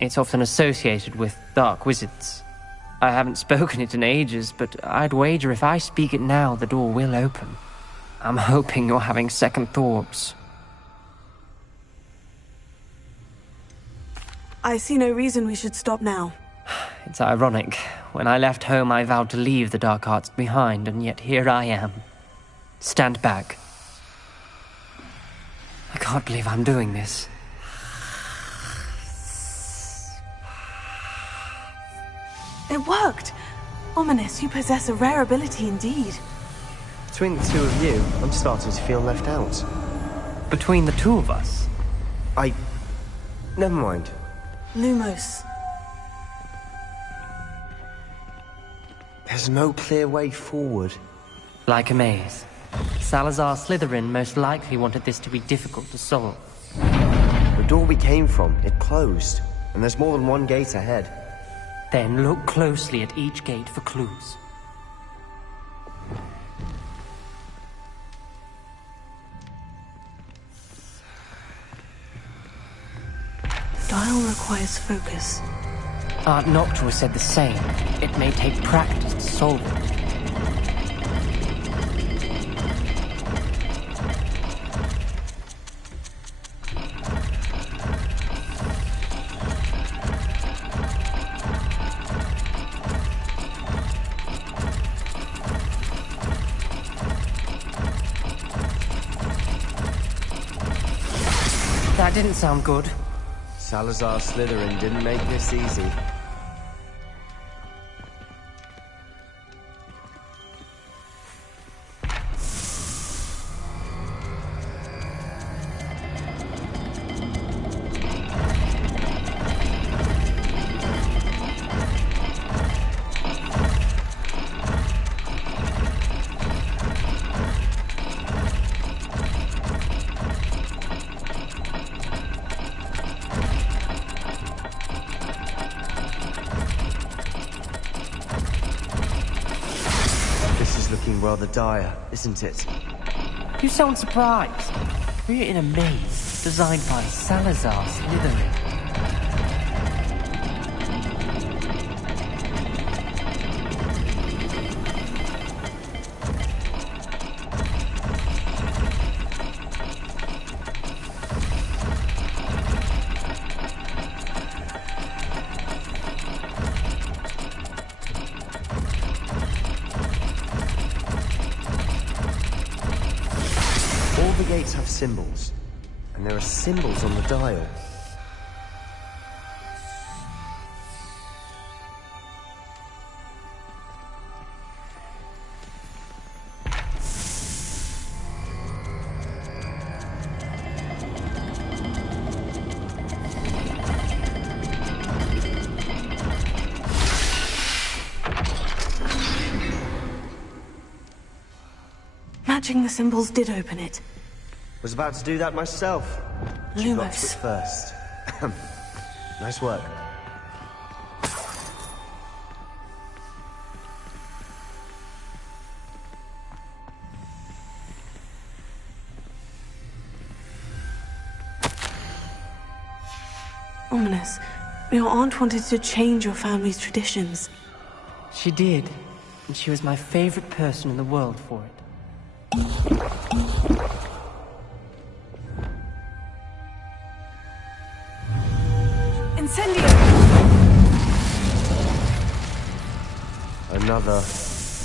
It's often associated with dark wizards. I haven't spoken it in ages, but I'd wager if I speak it now, the door will open. I'm hoping you're having second thoughts. I see no reason we should stop now. It's ironic. When I left home, I vowed to leave the dark arts behind, and yet here I am. Stand back. I can't believe I'm doing this. It worked! Ominous, you possess a rare ability indeed. Between the two of you, I'm starting to feel left out. Between the two of us? Never mind. Lumos. There's no clear way forward. Like a maze. Salazar Slytherin most likely wanted this to be difficult to solve. The door we came from, it closed. And there's more than one gate ahead. Then look closely at each gate for clues. Dial requires focus. Aunt Noctua said the same. It may take practice to solve it. That didn't sound good. Salazar Slytherin didn't make this easy. Rather dire, isn't it? You sound surprised. We're in a maze designed by Salazar Slytherin. Have symbols, and there are symbols on the dial. Matching the symbols did open it. Was about to do that myself. You got to it first. Nice work. Ominous. Your aunt wanted to change your family's traditions. She did, and she was my favorite person in the world for it. Incendio! Another,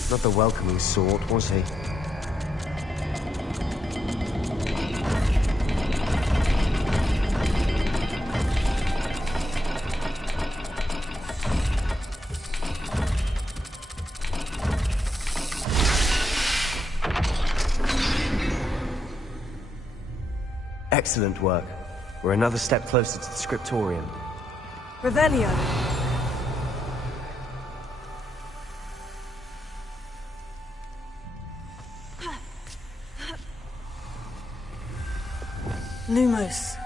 not the welcoming sort, was he? Excellent work. We're another step closer to the scriptorium. Revelio. Lumos.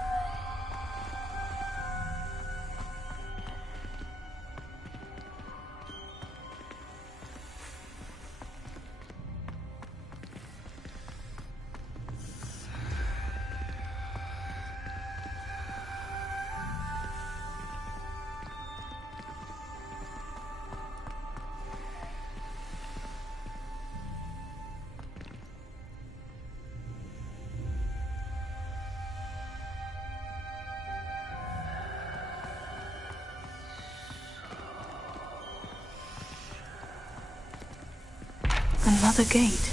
Another gate.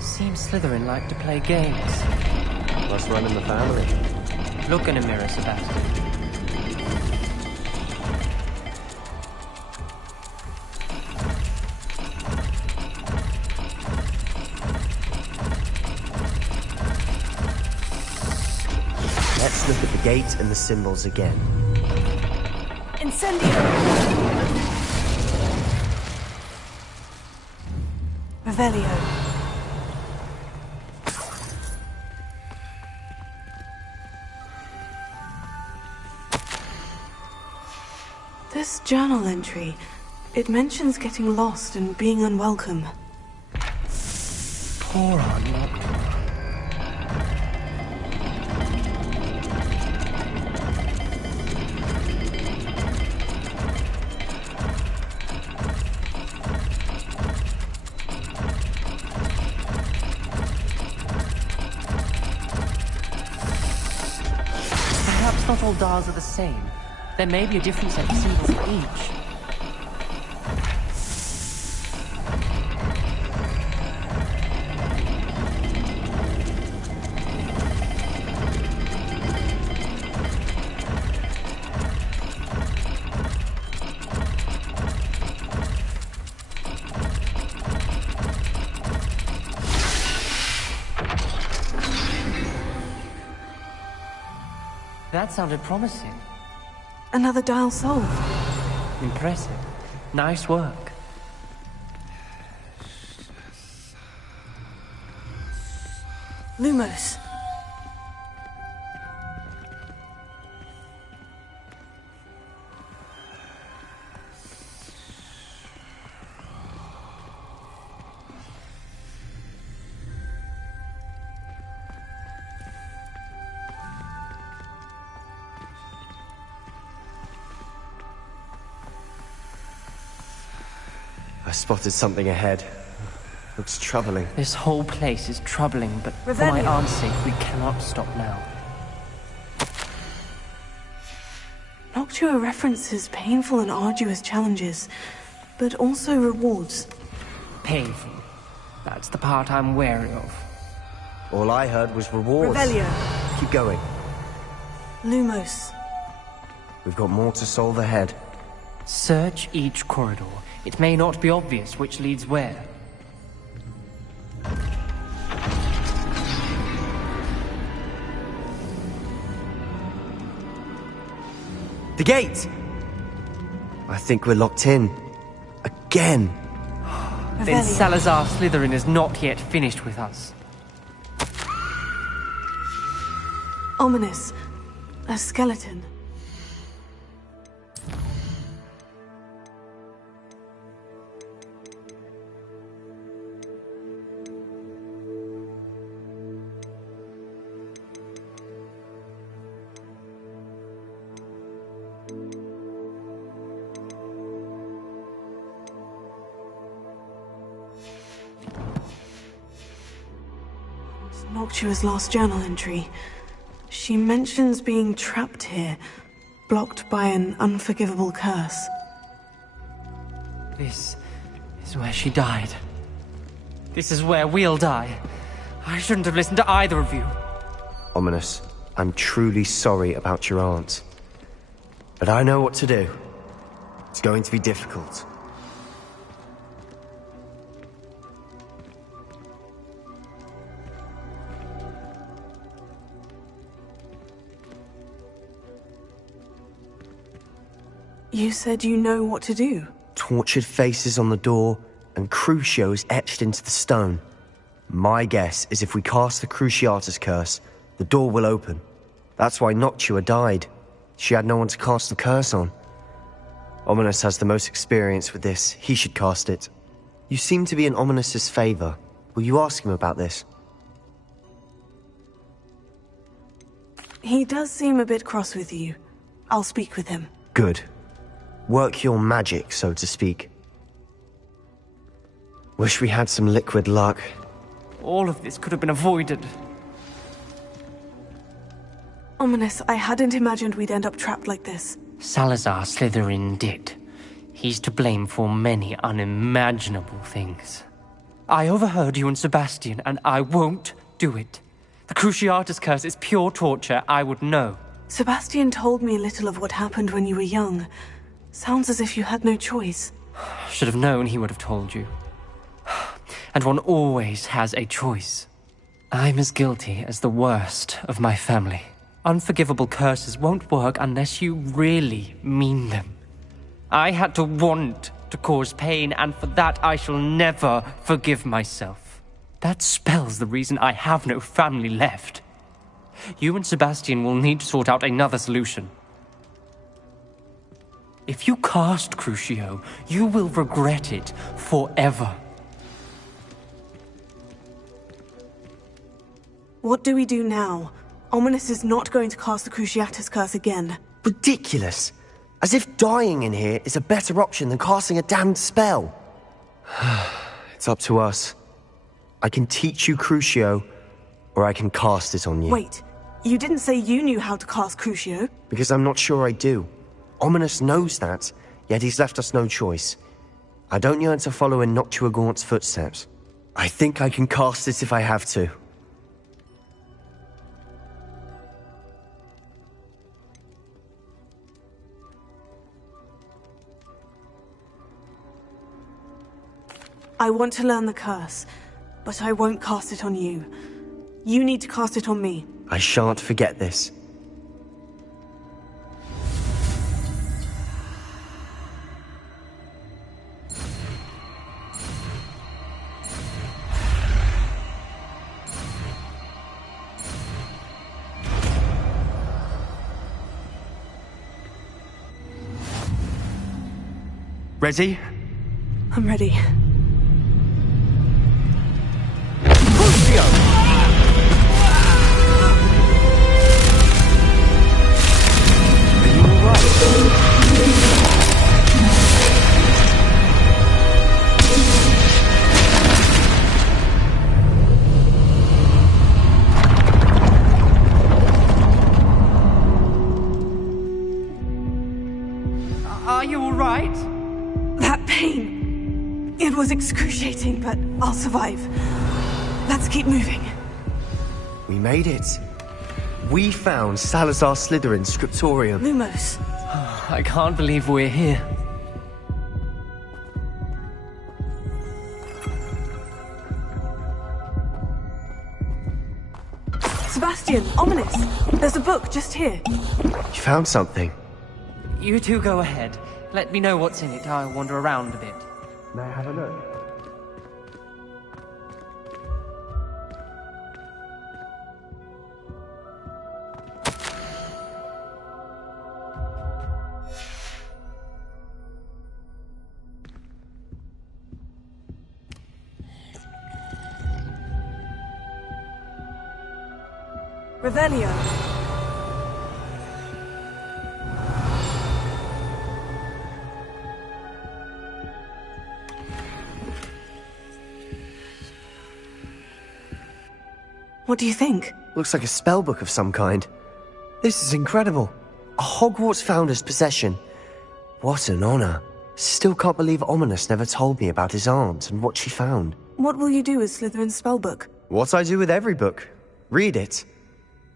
Seems Slytherin like to play games. Must run in the family. Look in a mirror, Sebastian. Let's look at the gate and the symbols again. Incendio! Revelio. This journal entry, it mentions getting lost and being unwelcome. Poor Aunt Noctua. Not all dials are the same. There may be a different set of symbols for each. That sounded promising. Another dial solved. Impressive. Nice work. Lumos. I spotted something ahead. Looks troubling. This whole place is troubling, but for my aunt's sake, we cannot stop now. Noctua references painful and arduous challenges, but also rewards. Painful. That's the part I'm wary of. All I heard was rewards. Revelio. Keep going. Lumos. We've got more to solve ahead. Search each corridor. It may not be obvious which leads where. The gate! I think we're locked in. Again! Then Salazar Slytherin is not yet finished with us. Ominous. A skeleton. Noctua's last journal entry. She mentions being trapped here, blocked by an unforgivable curse. This is where she died. This is where we'll die. I shouldn't have listened to either of you. Ominous, I'm truly sorry about your aunt. But I know what to do. It's going to be difficult. You said you know what to do. Tortured faces on the door, and Crucio is etched into the stone. My guess is if we cast the Cruciatus Curse, the door will open. That's why Noctua died. She had no one to cast the curse on. Ominous has the most experience with this. He should cast it. You seem to be in Ominous's favor. Will you ask him about this? He does seem a bit cross with you. I'll speak with him. Good. Work your magic, so to speak. Wish we had some liquid luck. All of this could have been avoided. Ominous, I hadn't imagined we'd end up trapped like this. Salazar Slytherin did. He's to blame for many unimaginable things. I overheard you and Sebastian, and I won't do it. The Cruciatus Curse is pure torture, I would know. Sebastian told me a little of what happened when you were young. Sounds as if you had no choice. Should have known he would have told you. And one always has a choice. I'm as guilty as the worst of my family. Unforgivable curses won't work unless you really mean them. I had to want to cause pain, and for that I shall never forgive myself. That spell's the reason I have no family left. You and Sebastian will need to sort out another solution. If you cast Crucio, you will regret it forever. What do we do now? Ominous is not going to cast the Cruciatus Curse again. Ridiculous! As if dying in here is a better option than casting a damned spell. It's up to us. I can teach you Crucio, or I can cast it on you. Wait, you didn't say you knew how to cast Crucio? Because I'm not sure I do. Ominous knows that, yet he's left us no choice. I don't yearn to follow in Noctua Gaunt's footsteps. I think I can cast it if I have to. I want to learn the curse, but I won't cast it on you. You need to cast it on me. I shan't forget this. Ready? I'm ready. Are you all right? That pain. It was excruciating, but I'll survive. Let's keep moving. We made it. We found Salazar Slytherin's scriptorium. Lumos. I can't believe we're here. Sebastian, Ominous. There's a book just here. You found something. You two go ahead. Let me know what's in it. I'll wander around a bit. May I have a look? Revelio. What do you think? Looks like a spellbook of some kind. This is incredible. A Hogwarts founder's possession. What an honor. Still can't believe Ominous never told me about his aunt and what she found. What will you do with Slytherin's spellbook? What I do with every book. Read it.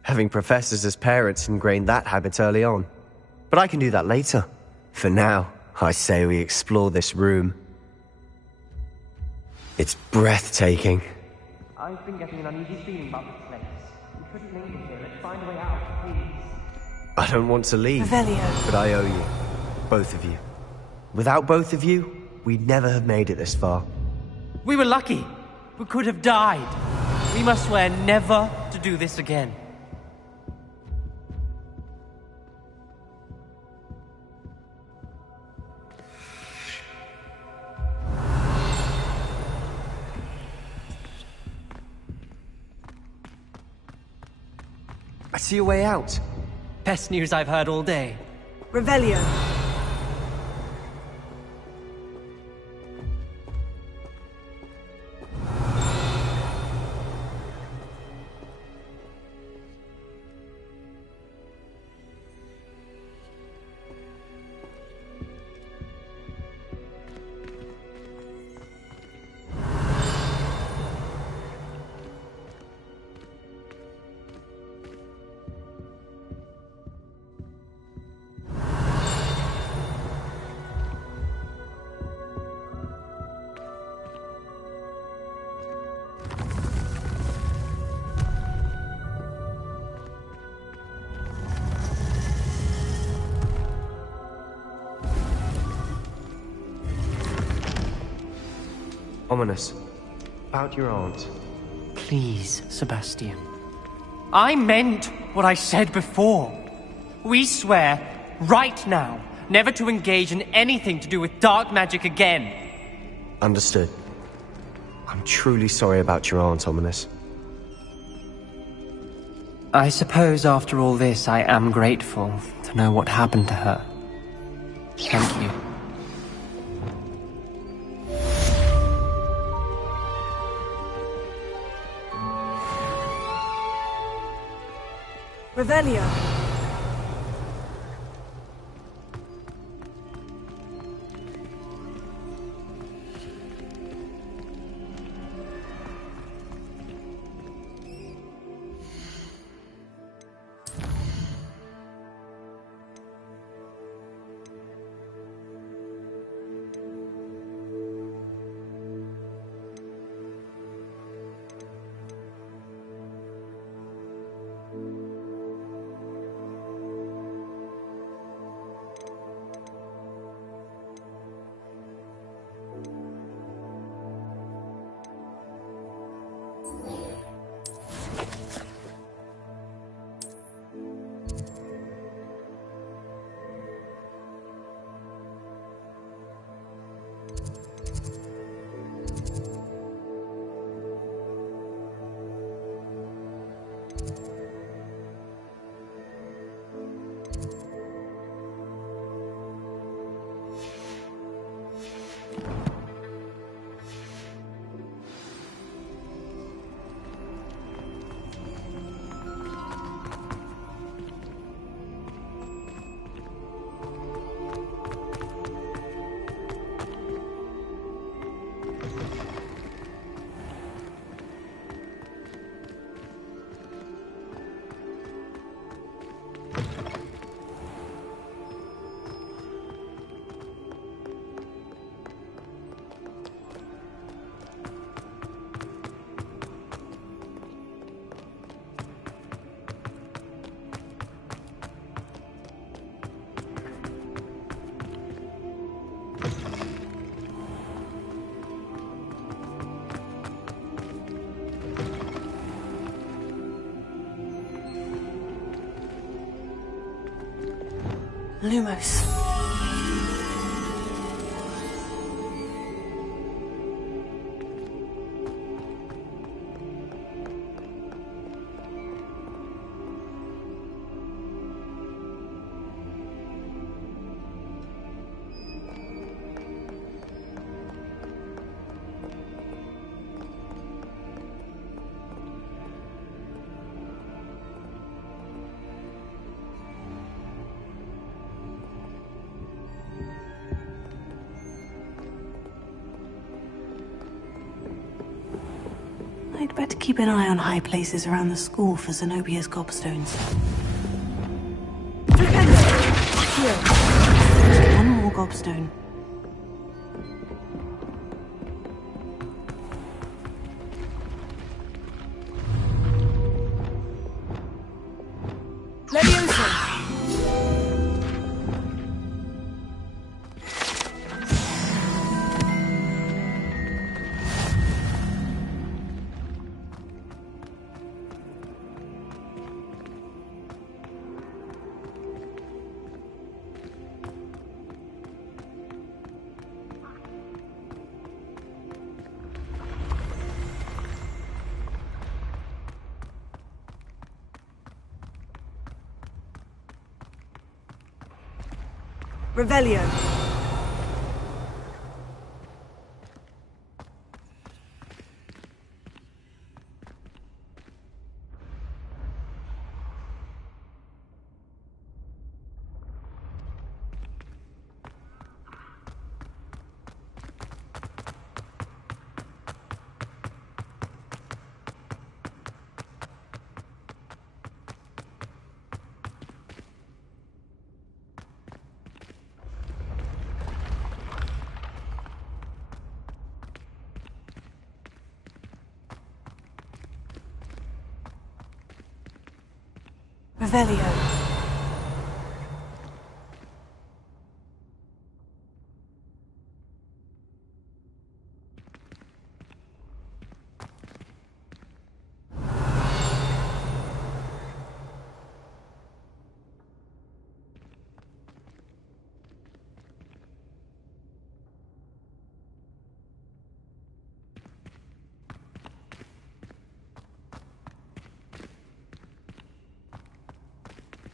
Having professors as parents ingrained that habit early on. But I can do that later. For now, I say we explore this room. It's breathtaking. I've been getting an uneasy feeling about this place. We couldn't linger here. Let's find a way out, please. I don't want to leave, Revelio. but I owe you. Both of you. Without both of you, we'd never have made it this far. We were lucky. We could have died. We must swear never to do this again. I see a way out. Best news I've heard all day. Revelio. Ominous. About your aunt. Please, Sebastian. I meant what I said before. We swear, right now, never to engage in anything to do with dark magic again. Understood. I'm truly sorry about your aunt, Ominous. I suppose after all this, I am grateful to know what happened to her. Thank you. Revelio. Lumos. I'd better keep an eye on high places around the school for Zenobia's gobstones. Here. One more gobstone. Leviosa! Revelio. Revelio.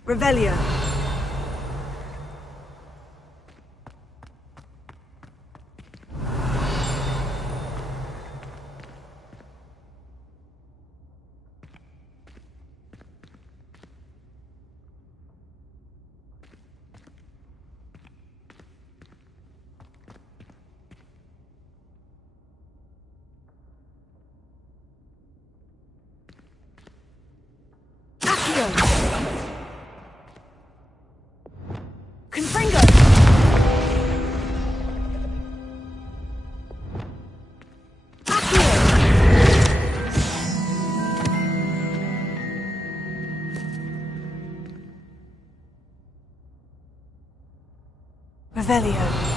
Revelio. Confringo! Revelio.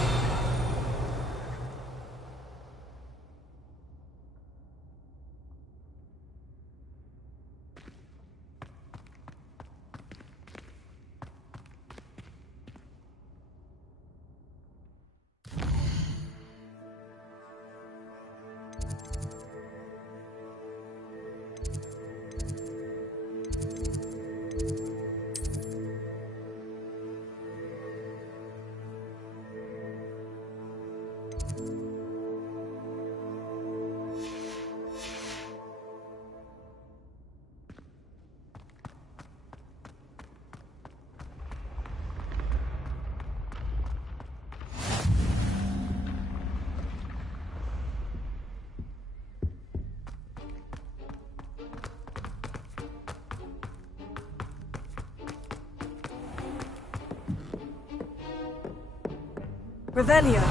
Revelio.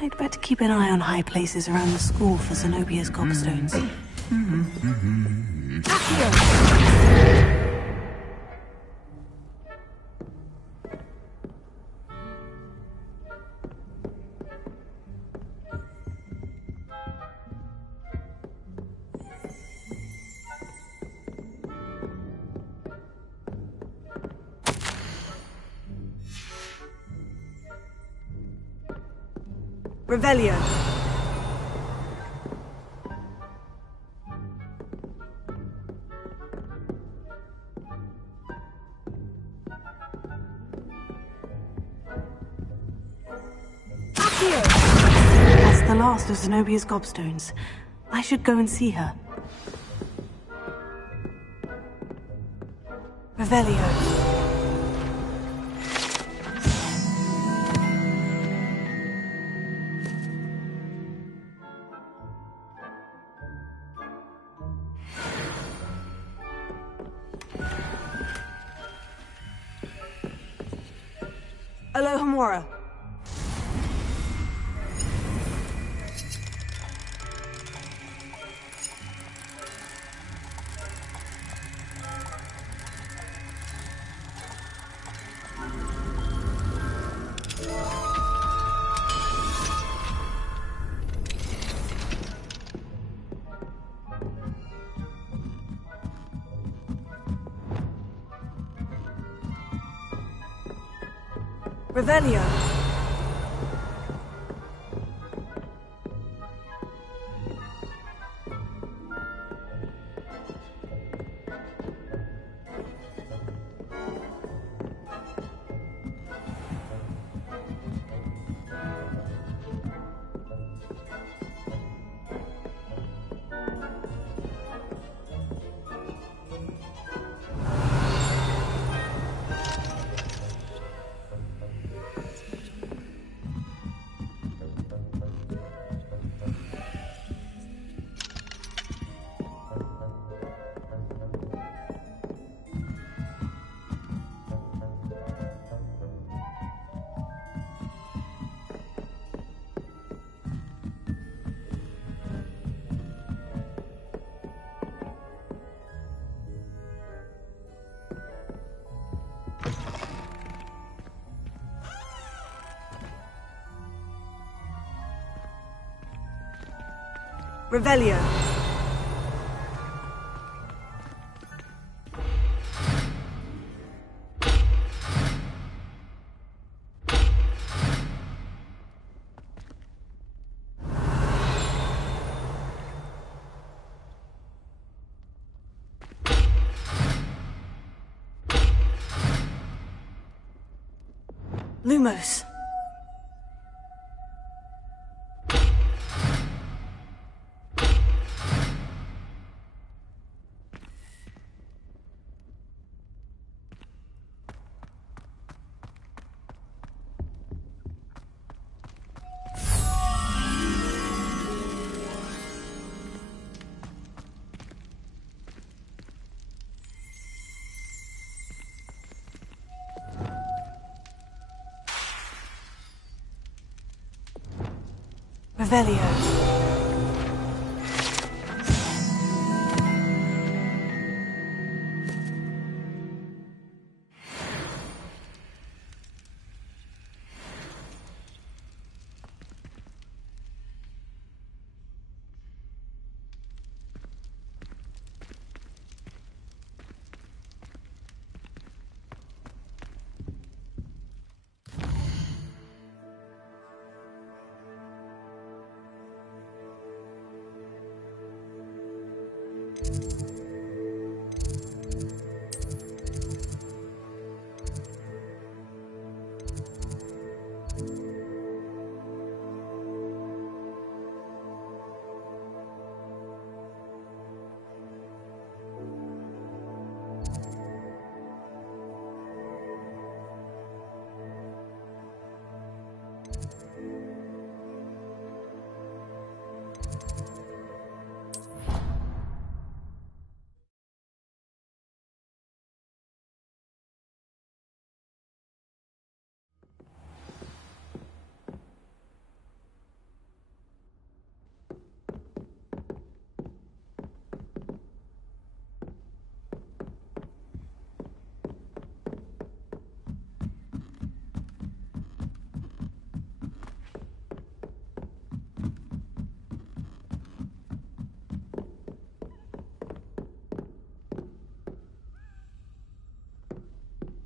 I'd better keep an eye on high places around the school for Zenobia's gobstones. Revelio. That's the last of Zenobia's gobstones. I should go and see her. Revelio. Alohomora. Revelio. Revelio. Lumos. Revelio.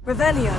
Revelio.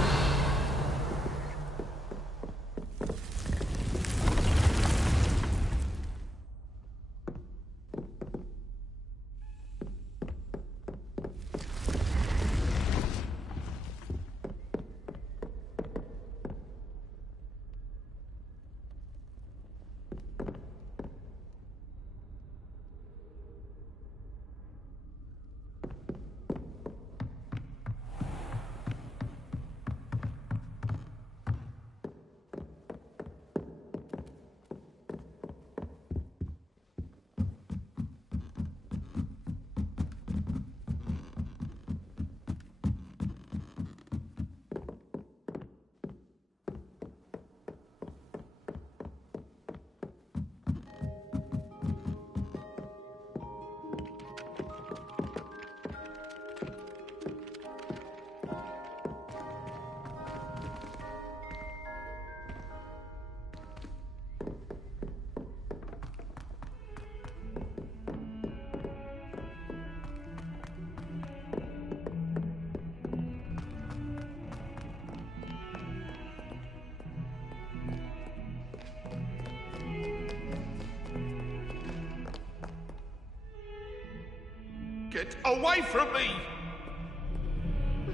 Get away from me!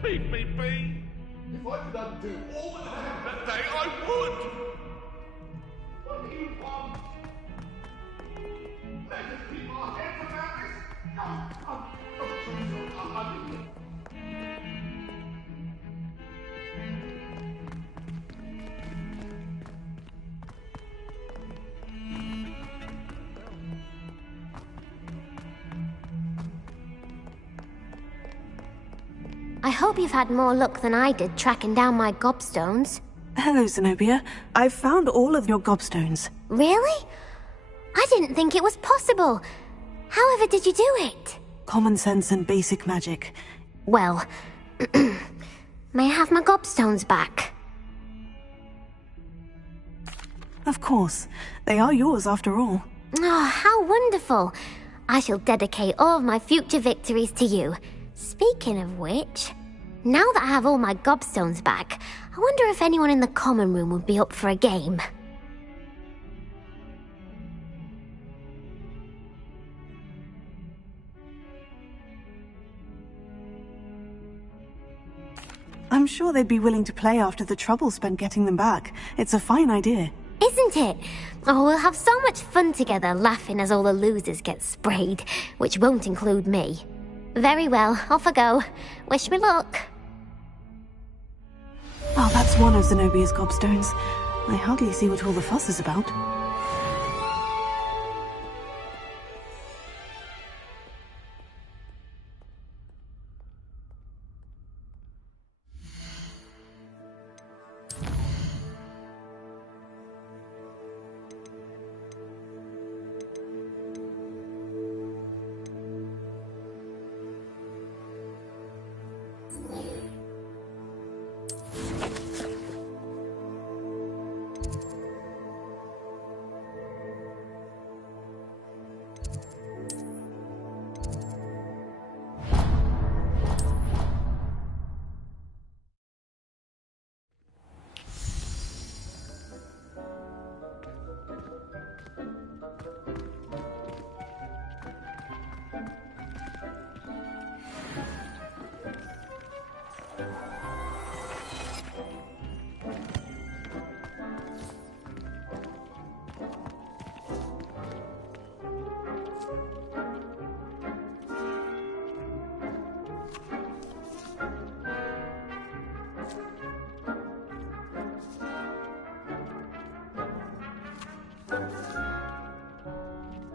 Leave me be! If I could undo all that happened that day, I would! What do you want? Let us keep our heads about this? Crucio, I hope you've had more luck than I did tracking down my gobstones. Hello, Zenobia. I've found all of your gobstones. Really? I didn't think it was possible. However did you do it? Common sense and basic magic. Well, may I have my gobstones back? Of course. They are yours after all. Oh, how wonderful. I shall dedicate all of my future victories to you. Speaking of which, now that I have all my gobstones back, I wonder if anyone in the common room would be up for a game. I'm sure they'd be willing to play after the trouble spent getting them back. It's a fine idea. Isn't it? Oh, we'll have so much fun together laughing as all the losers get sprayed, which won't include me. Very well, off I go. Wish me luck. Oh, that's one of Zenobia's gobstones. I hardly see what all the fuss is about.